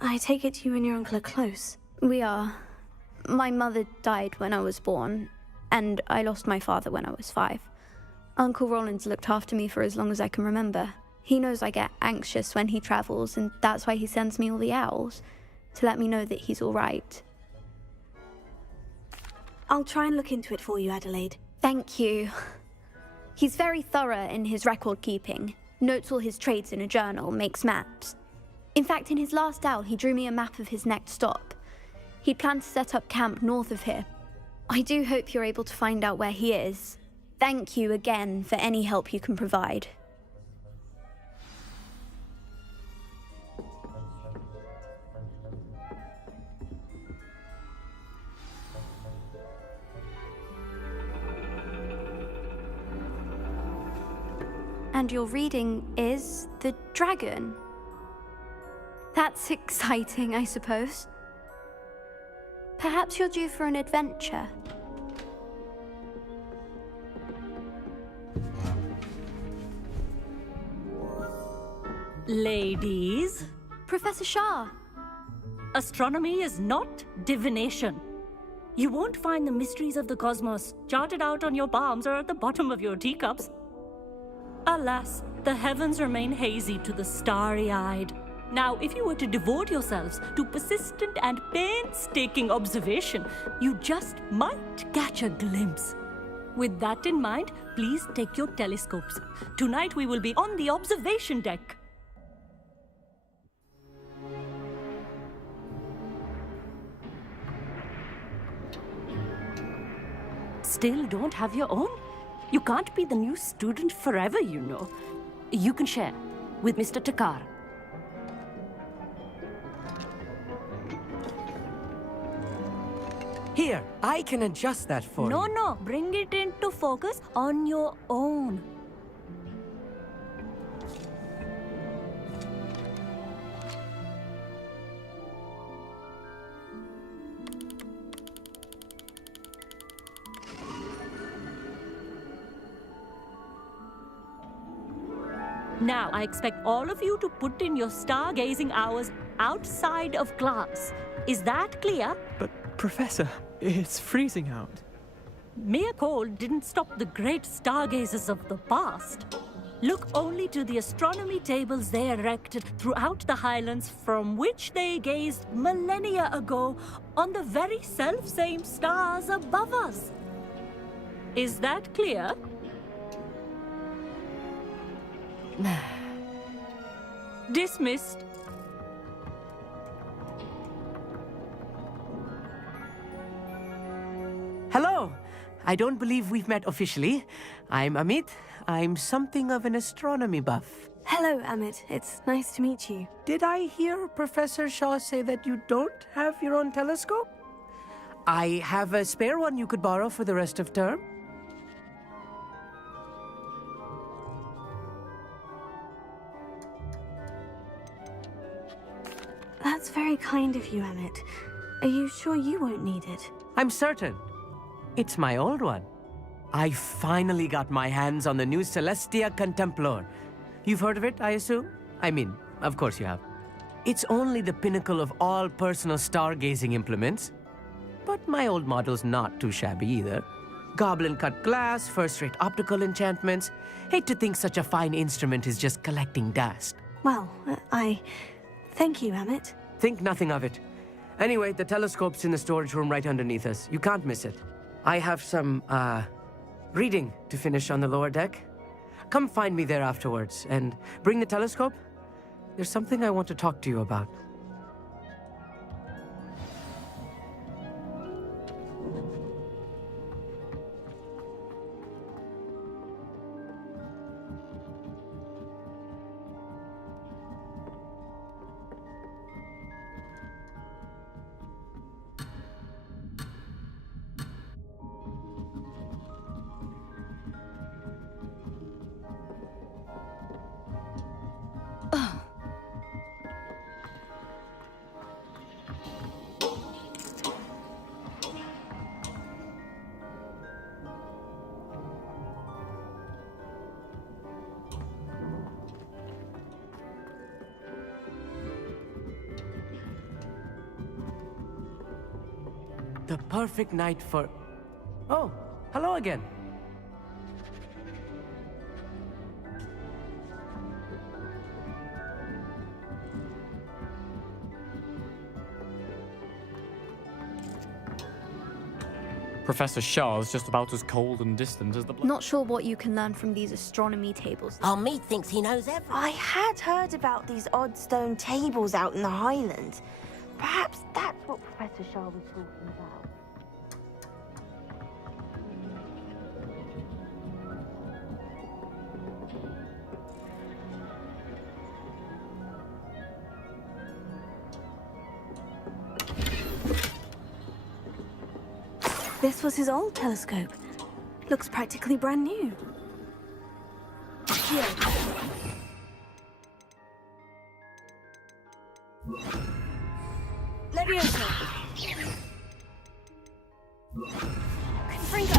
I take it you and your uncle are close. We are. My mother died when I was born, and I lost my father when I was 5. Uncle Roland's looked after me for as long as I can remember. He knows I get anxious when he travels, and that's why he sends me all the owls, to let me know that he's all right. I'll try and look into it for you, Adelaide. Thank you. He's very thorough in his record keeping, notes all his trades in a journal, makes maps. In fact, in his last owl, he drew me a map of his next stop. He planned to set up camp north of here. I do hope you're able to find out where he is. Thank you again for any help you can provide. And your reading is The Dragon. That's exciting, I suppose. Perhaps you're due for an adventure. Ladies. Professor Shah. Astronomy is not divination. You won't find the mysteries of the cosmos charted out on your palms or at the bottom of your teacups. Alas, the heavens remain hazy to the starry-eyed. Now, if you were to devote yourselves to persistent and painstaking observation, you just might catch a glimpse. With that in mind, please take your telescopes. Tonight we will be on the observation deck. Still don't have your own? You can't be the new student forever, you know. You can share with Mr. Takar. Here, I can adjust that for you. No, bring it into focus on your own. Now, I expect all of you to put in your stargazing hours outside of class. Is that clear? But, Professor, it's freezing out. Mere cold didn't stop the great stargazers of the past. Look only to the astronomy tables they erected throughout the Highlands from which they gazed millennia ago on the very self-same stars above us. Is that clear? Dismissed. Hello. I don't believe we've met officially. I'm Amit. I'm something of an astronomy buff. Hello, Amit. It's nice to meet you. Did I hear Professor Shaw say that you don't have your own telescope? I have a spare one you could borrow for the rest of term. That's very kind of you, Amit. Are you sure you won't need it? I'm certain. It's my old one. I finally got my hands on the new Celestia Contemplor. You've heard of it, I assume? I mean, of course you have. It's only the pinnacle of all personal stargazing implements. But my old model's not too shabby either. Goblin-cut glass, first-rate optical enchantments. Hate to think such a fine instrument is just collecting dust. Well, thank you, Amit. Think nothing of it. Anyway, the telescope's in the storage room right underneath us. You can't miss it. I have some, reading to finish on the lower deck. Come find me there afterwards, and bring the telescope. There's something I want to talk to you about. The perfect night for... Oh, hello again. Professor Shaw is just about as cold and distant as the... Not sure what you can learn from these astronomy tables. Oh, me thinks he knows everything. I had heard about these odd stone tables out in the Highlands. Perhaps that's what Professor Shaw was talking about. This was his old telescope. Looks practically brand new. Here. Leviosa! Confringo!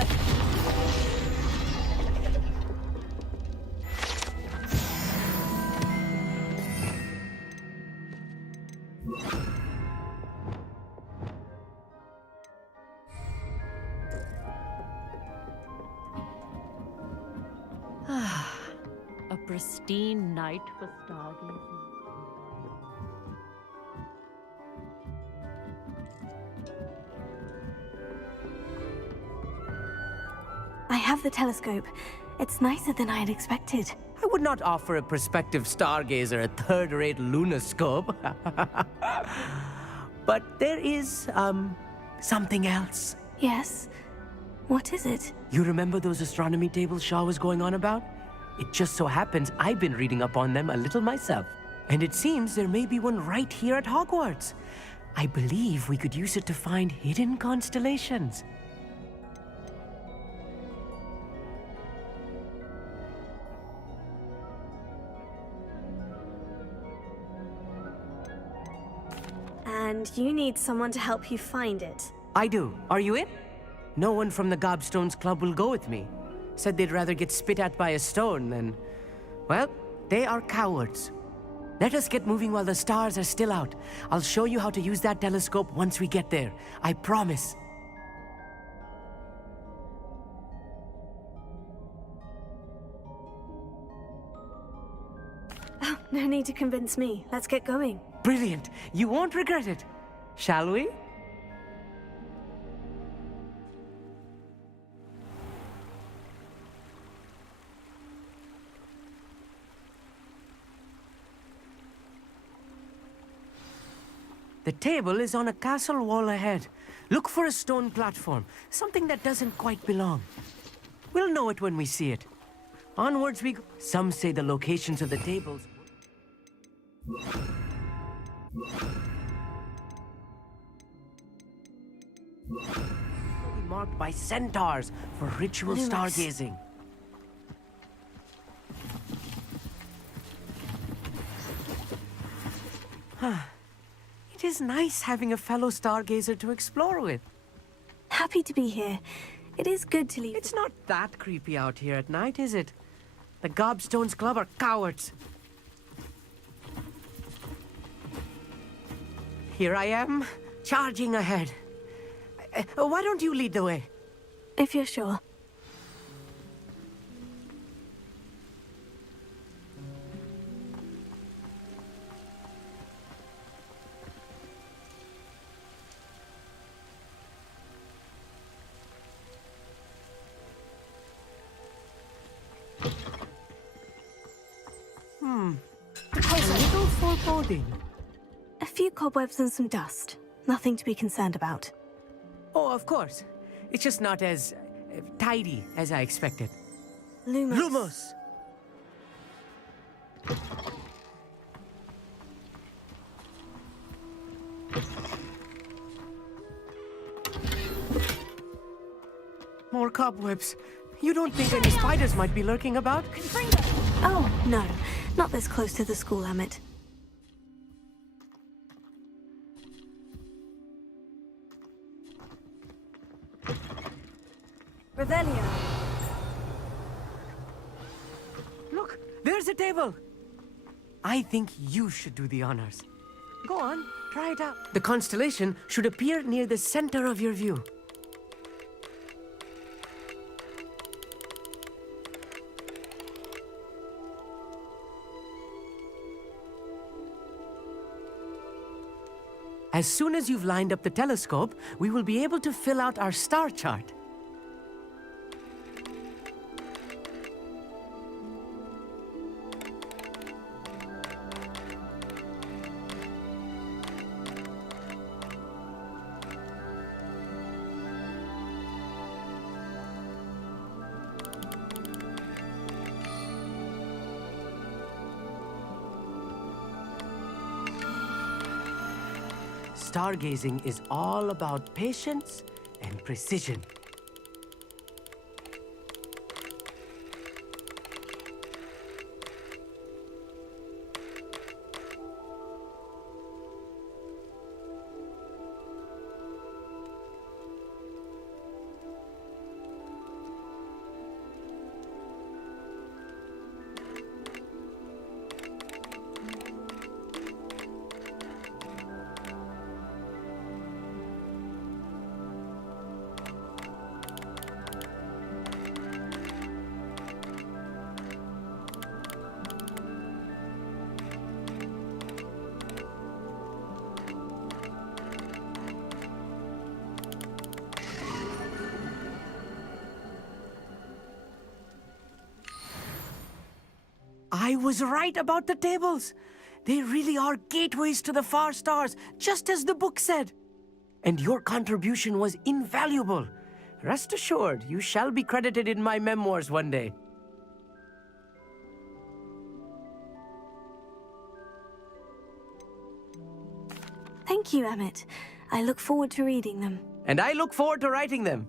A pristine night for stargazing. I have the telescope. It's nicer than I had expected. I would not offer a prospective stargazer a third-rate lunoscope. But there is, something else. Yes? What is it? You remember those astronomy tables Shaw was going on about? It just so happens I've been reading up on them a little myself. And it seems there may be one right here at Hogwarts. I believe we could use it to find hidden constellations. And you need someone to help you find it. I do. Are you in? No one from the Gobstones Club will go with me. Said they'd rather get spit at by a stone than... Well, they are cowards. Let us get moving while the stars are still out. I'll show you how to use that telescope once we get there. I promise. Oh, no need to convince me. Let's get going. Brilliant. You won't regret it. Shall we? The table is on a castle wall ahead. Look for a stone platform, something that doesn't quite belong. We'll know it when we see it. Onwards we go. Some say the locations of the tables will be marked by centaurs for ritual stargazing. It is nice having a fellow stargazer to explore with. Happy to be here. It is good to leave. It's not that creepy out here at night, is it? The Gobstones Club are cowards. Here I am, charging ahead. Why don't you lead the way? If you're sure. clothing? A few cobwebs and some dust. Nothing to be concerned about. Oh, of course. It's just not as tidy as I expected. Lumos. Lumos! More cobwebs. You don't think any spiders might be lurking about? Oh, no. Not this close to the school, Amit. Revelio. Look, there's a table. I think you should do the honors. Go on, try it out. The constellation should appear near the center of your view. As soon as you've lined up the telescope, we will be able to fill out our star chart. Stargazing is all about patience and precision. I was right about the tables. They really are gateways to the far stars, just as the book said. And your contribution was invaluable. Rest assured, you shall be credited in my memoirs one day. Thank you, Amit. I look forward to reading them. And I look forward to writing them.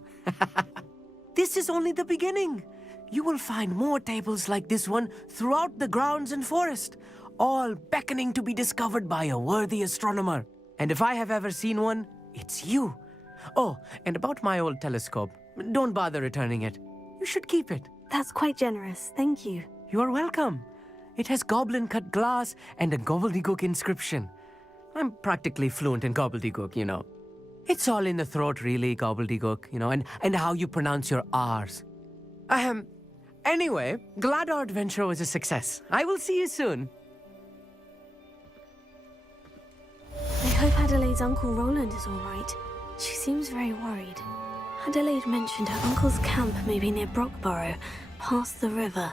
This is only the beginning. You will find more tables like this one throughout the grounds and forest, all beckoning to be discovered by a worthy astronomer. And if I have ever seen one, it's you. Oh, and about my old telescope, don't bother returning it. You should keep it. That's quite generous. Thank you. You are welcome. It has goblin-cut glass and a gobbledygook inscription. I'm practically fluent in gobbledygook, you know. It's all in the throat, really, gobbledygook, you know, and how you pronounce your R's. Anyway, glad our adventure was a success. I will see you soon. I hope Adelaide's Uncle Roland is all right. She seems very worried. Adelaide mentioned her uncle's camp may be near Brockborough, past the river.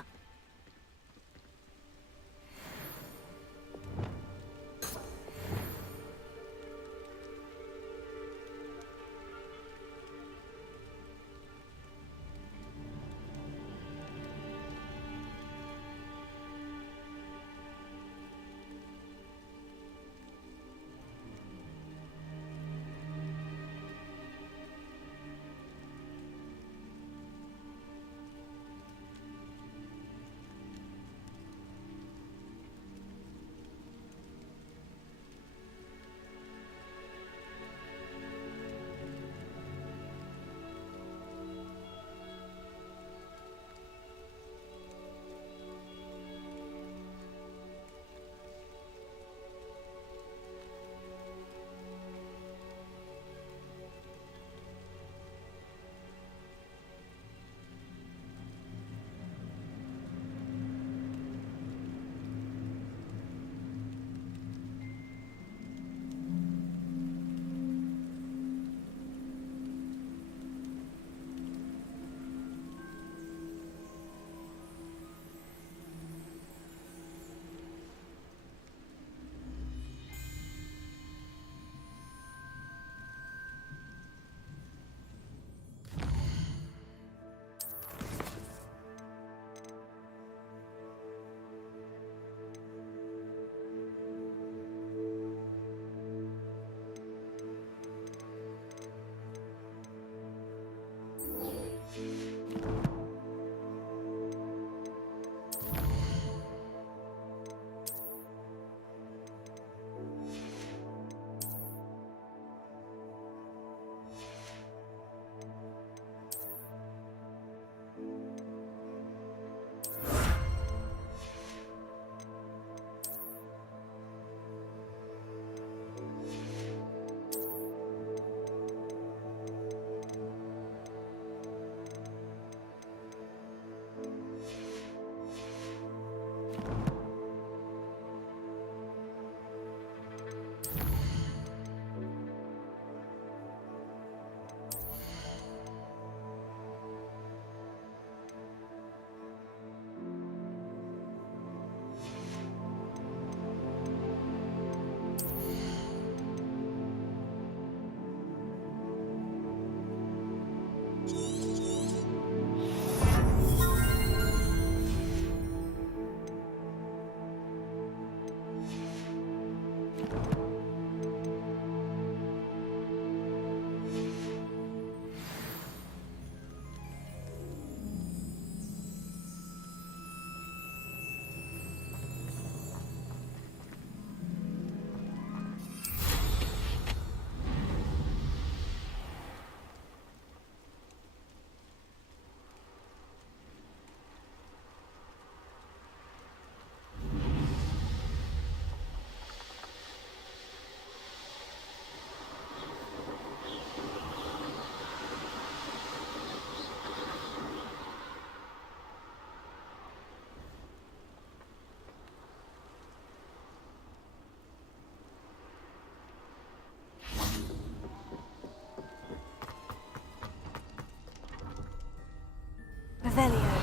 Revelio.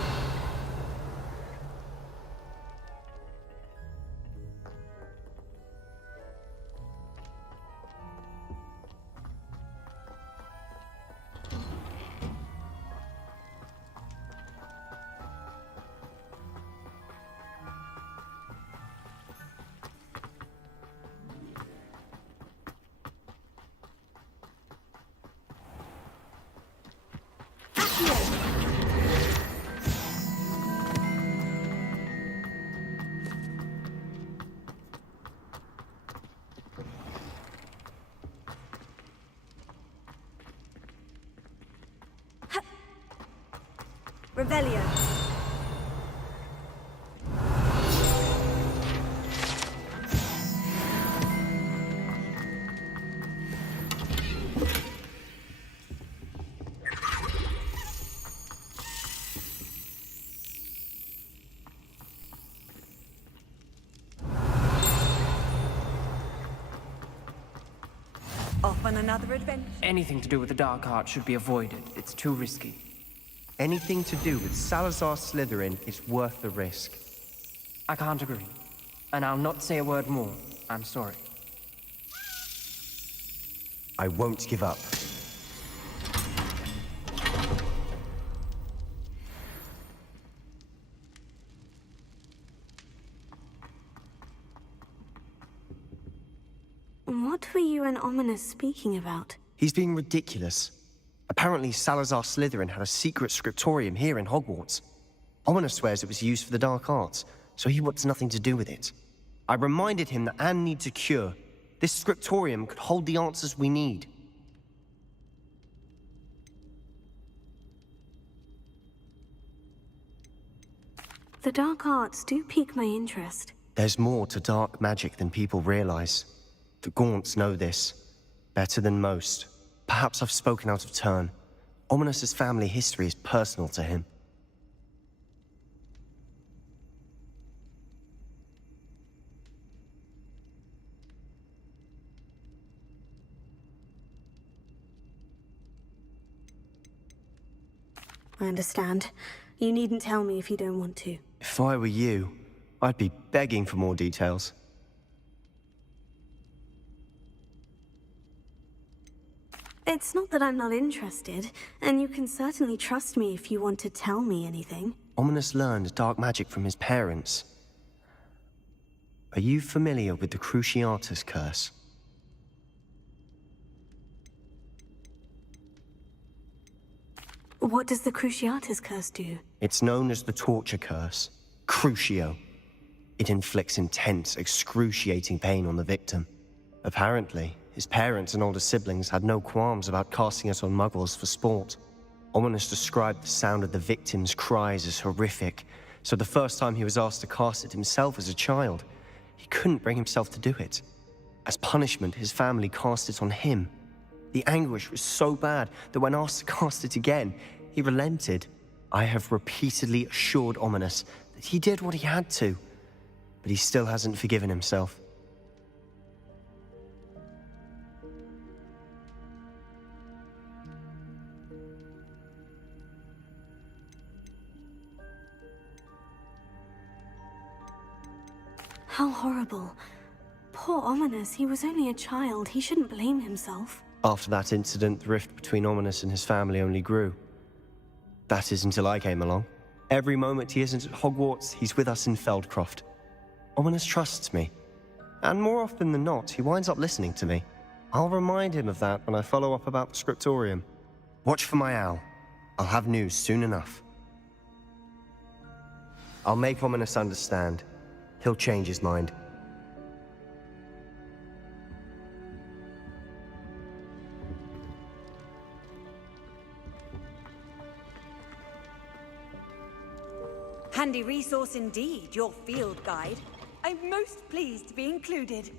Revelio. Off on another adventure. Anything to do with the dark art should be avoided. It's too risky. Anything to do with Salazar Slytherin is worth the risk. I can't agree. And I'll not say a word more. I'm sorry. I won't give up. What were you and Ominous speaking about? He's being ridiculous. Apparently, Salazar Slytherin had a secret scriptorium here in Hogwarts. Ominous swears it was used for the dark arts, so he wants nothing to do with it. I reminded him that Anne needs a cure. This scriptorium could hold the answers we need. The dark arts do pique my interest. There's more to dark magic than people realize. The Gaunts know this better than most. Perhaps I've spoken out of turn. Ominous's family history is personal to him. I understand. You needn't tell me if you don't want to. If I were you, I'd be begging for more details. It's not that I'm not interested, and you can certainly trust me if you want to tell me anything. Ominous learned dark magic from his parents. Are you familiar with the Cruciatus curse? What does the Cruciatus curse do? It's known as the torture curse. Crucio. It inflicts intense, excruciating pain on the victim. Apparently, his parents and older siblings had no qualms about casting it on muggles for sport. Ominous described the sound of the victim's cries as horrific, so the first time he was asked to cast it himself as a child, he couldn't bring himself to do it. As punishment, his family cast it on him. The anguish was so bad that when asked to cast it again, he relented. I have repeatedly assured Ominous that he did what he had to, but he still hasn't forgiven himself. How horrible. Poor Ominous, he was only a child. He shouldn't blame himself. After that incident, the rift between Ominous and his family only grew. That is until I came along. Every moment he isn't at Hogwarts, he's with us in Feldcroft. Ominous trusts me. And more often than not, he winds up listening to me. I'll remind him of that when I follow up about the scriptorium. Watch for my owl. I'll have news soon enough. I'll make Ominous understand. He'll change his mind. Handy resource indeed, your field guide. I'm most pleased to be included.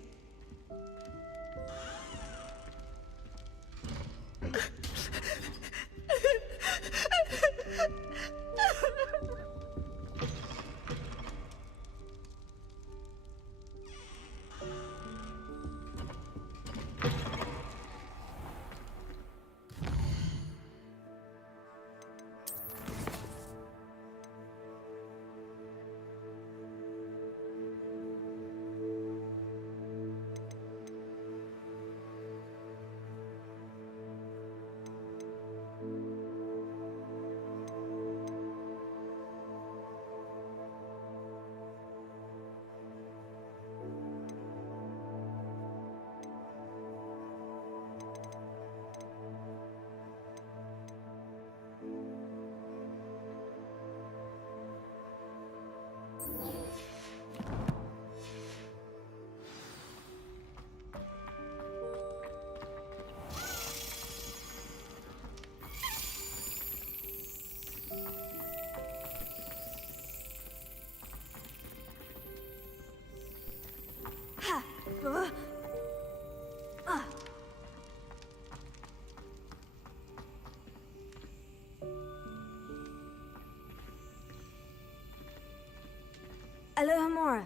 Alohomora.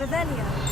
Revelio.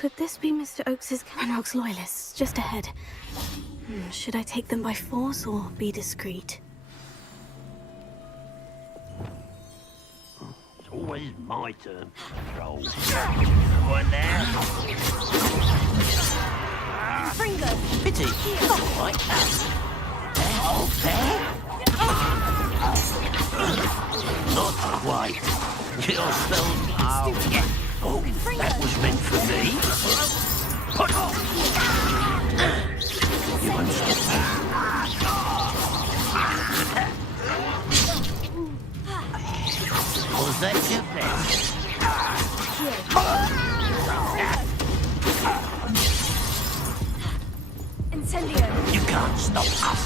Could this be Mr. Oakes's Ranrock's loyalists just ahead? Should I take them by force or be discreet? It's always my turn to troll. Come on now. Fringo. Pity. Not like that. Oh, there. Not quite. You're still... Oh, yeah. Oh, that was meant for me. Put off. You won't stop Was that you then? Incendio. You can't stop us.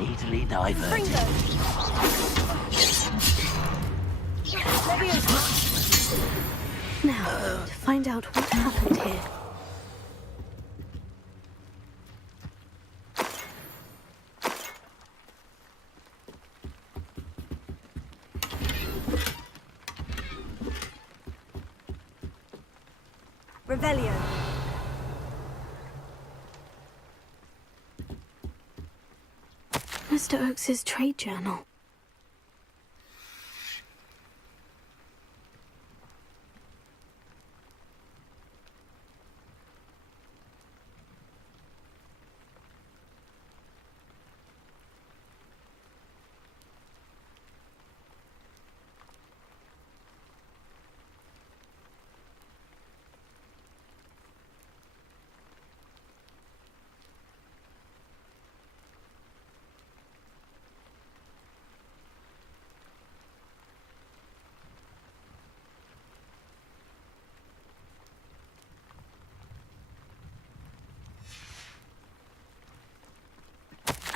Easily diverted. Fringo. Now, to find out what happened here. Revelio. Mr. Oakes's trade journal.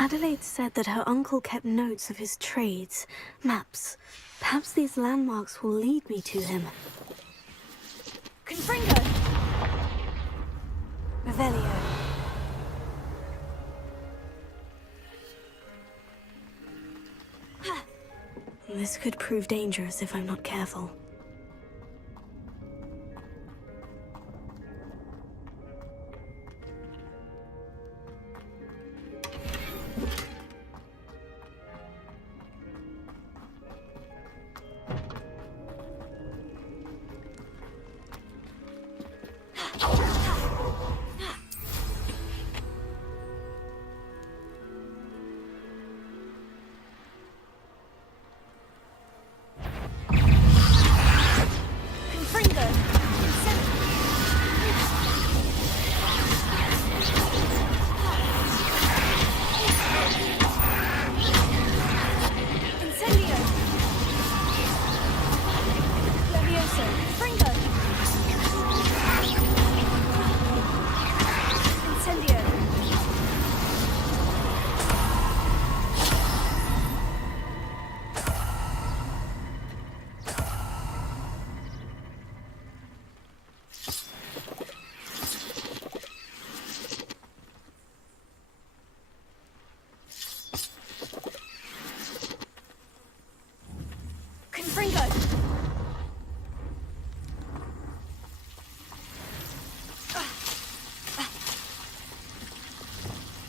Adelaide said that her uncle kept notes of his trades, maps. Perhaps these landmarks will lead me to him. Confringo. Revelio. This could prove dangerous if I'm not careful.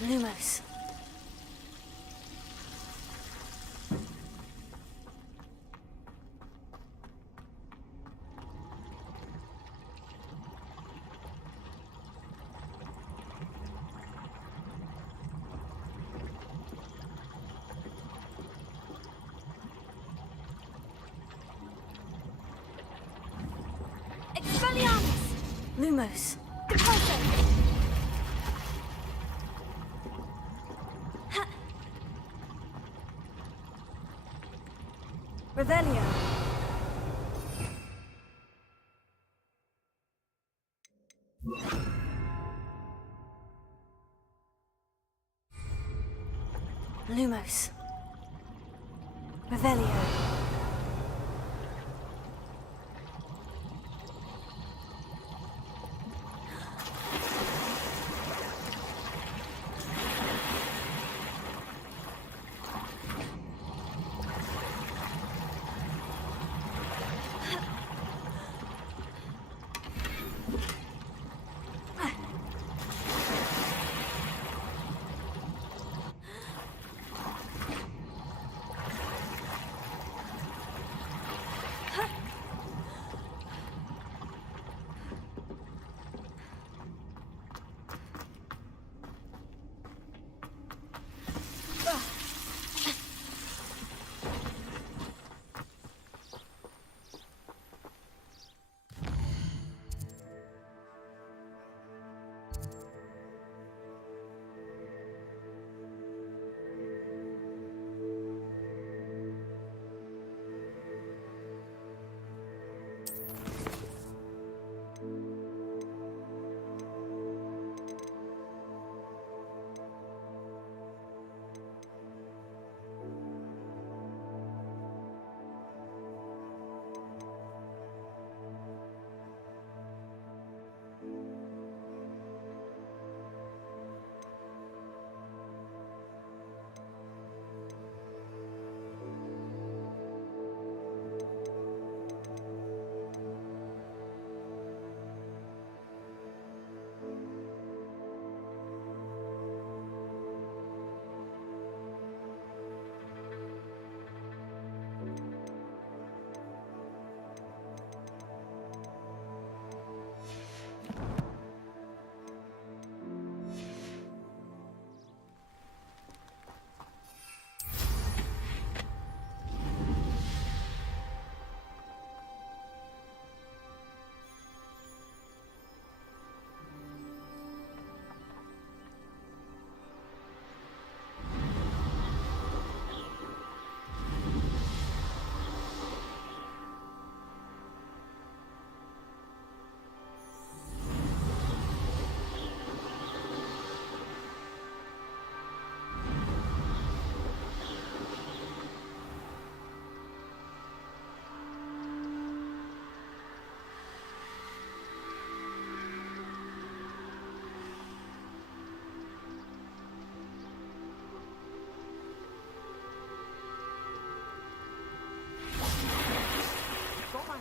Lumos. Expelliarmus! Lumos. Depulso! Revelio. Lumos. Revelio.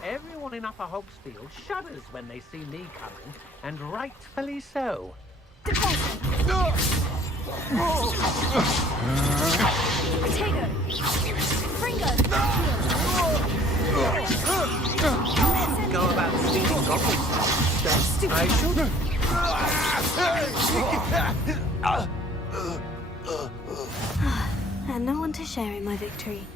Everyone in Upper Hogsfield shudders when they see me coming, and rightfully so. Potato! Fringo! Go about stealing goblins. I shouldn't. And no one to share in my victory.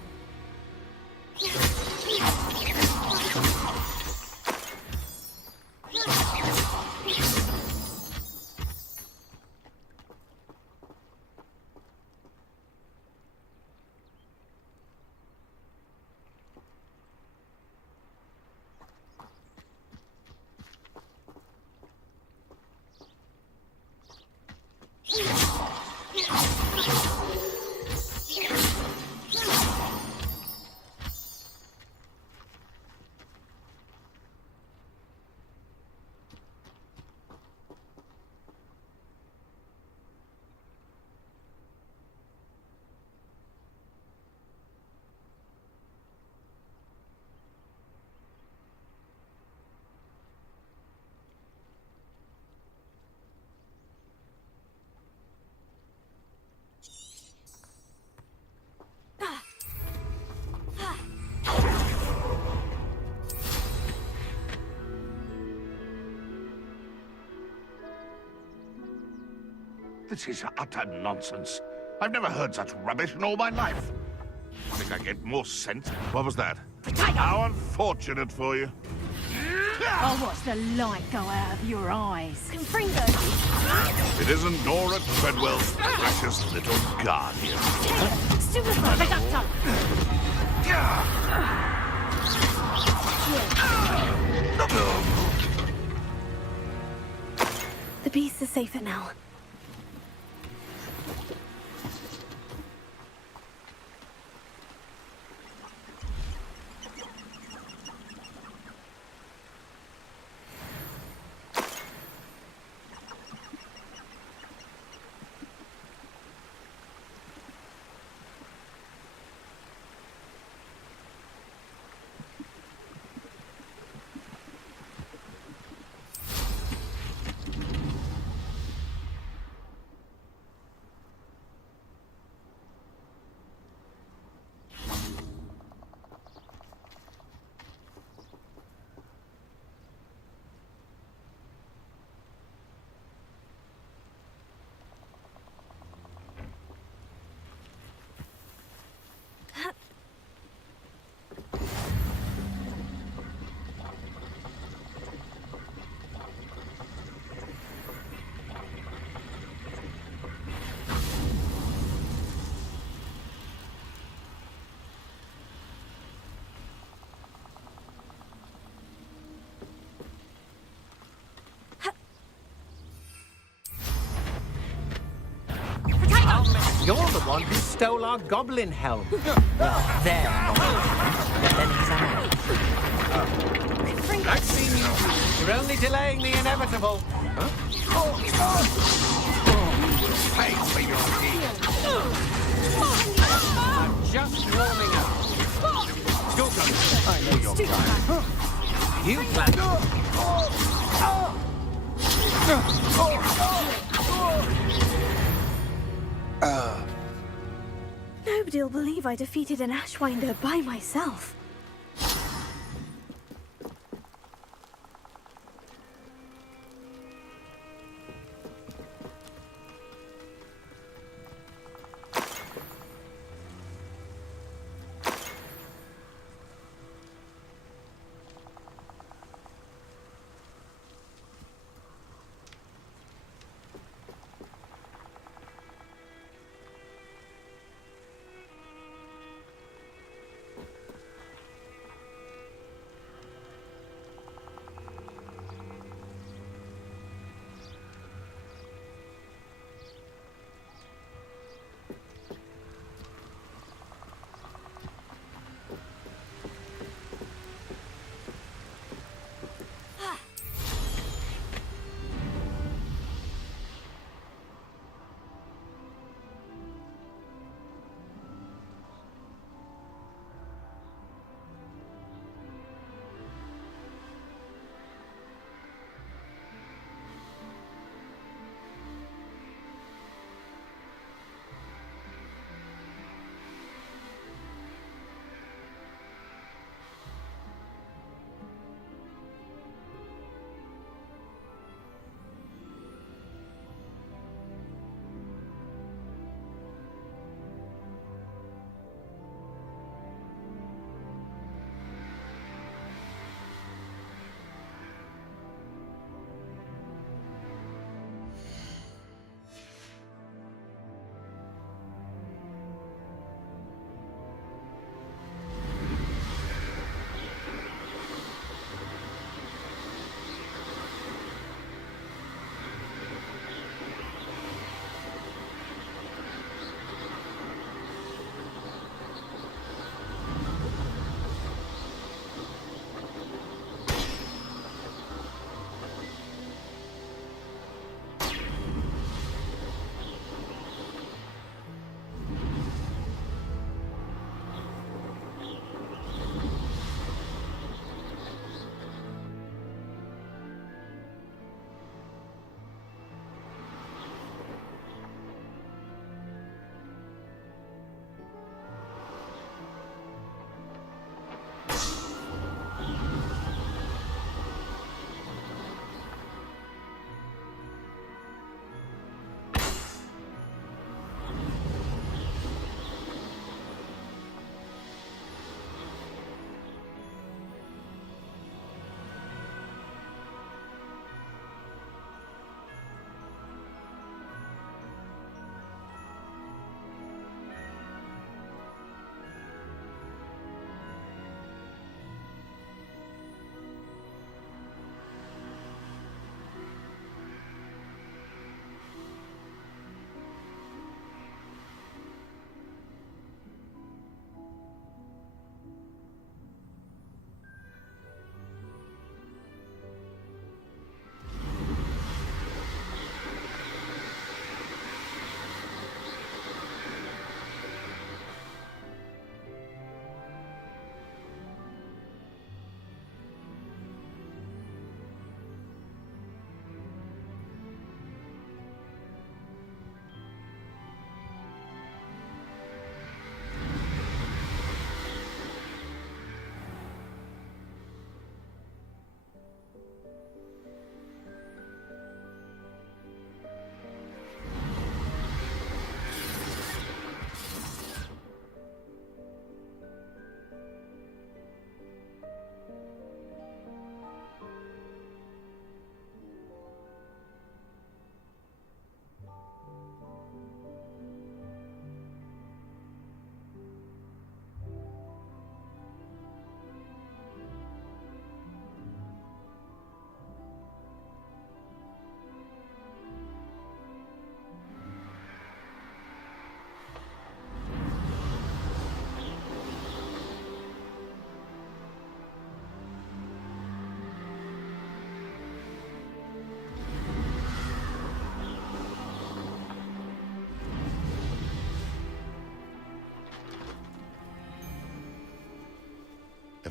This is utter nonsense. I've never heard such rubbish in all my life. I think I get more sense. What was that? Potato! How unfortunate for you. I'll watch the light go out of your eyes. Confringo. It isn't Nora Treadwell's precious little guardian. Super Potato! The beasts are safer now. You're the one who stole our goblin helm. Well, there. But then he's out. I've seen you. You're only delaying the inevitable. Huh? Pay for your deed. I'm just warming up. Your turn. I know your time. You plan. Nobody'll believe I defeated an Ashwinder by myself.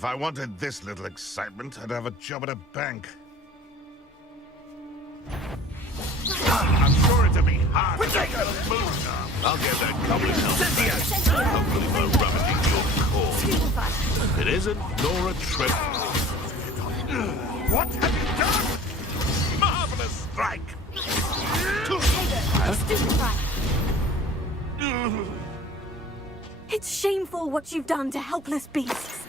If I wanted this little excitement, I'd have a job at a bank. I'm sure it'll be hard to make a move now. I'll get that goblin help. Hopefully we'll rub it in your core. It isn't Nora Trip. What have you done? Marvelous strike! It's shameful what you've done to helpless beasts.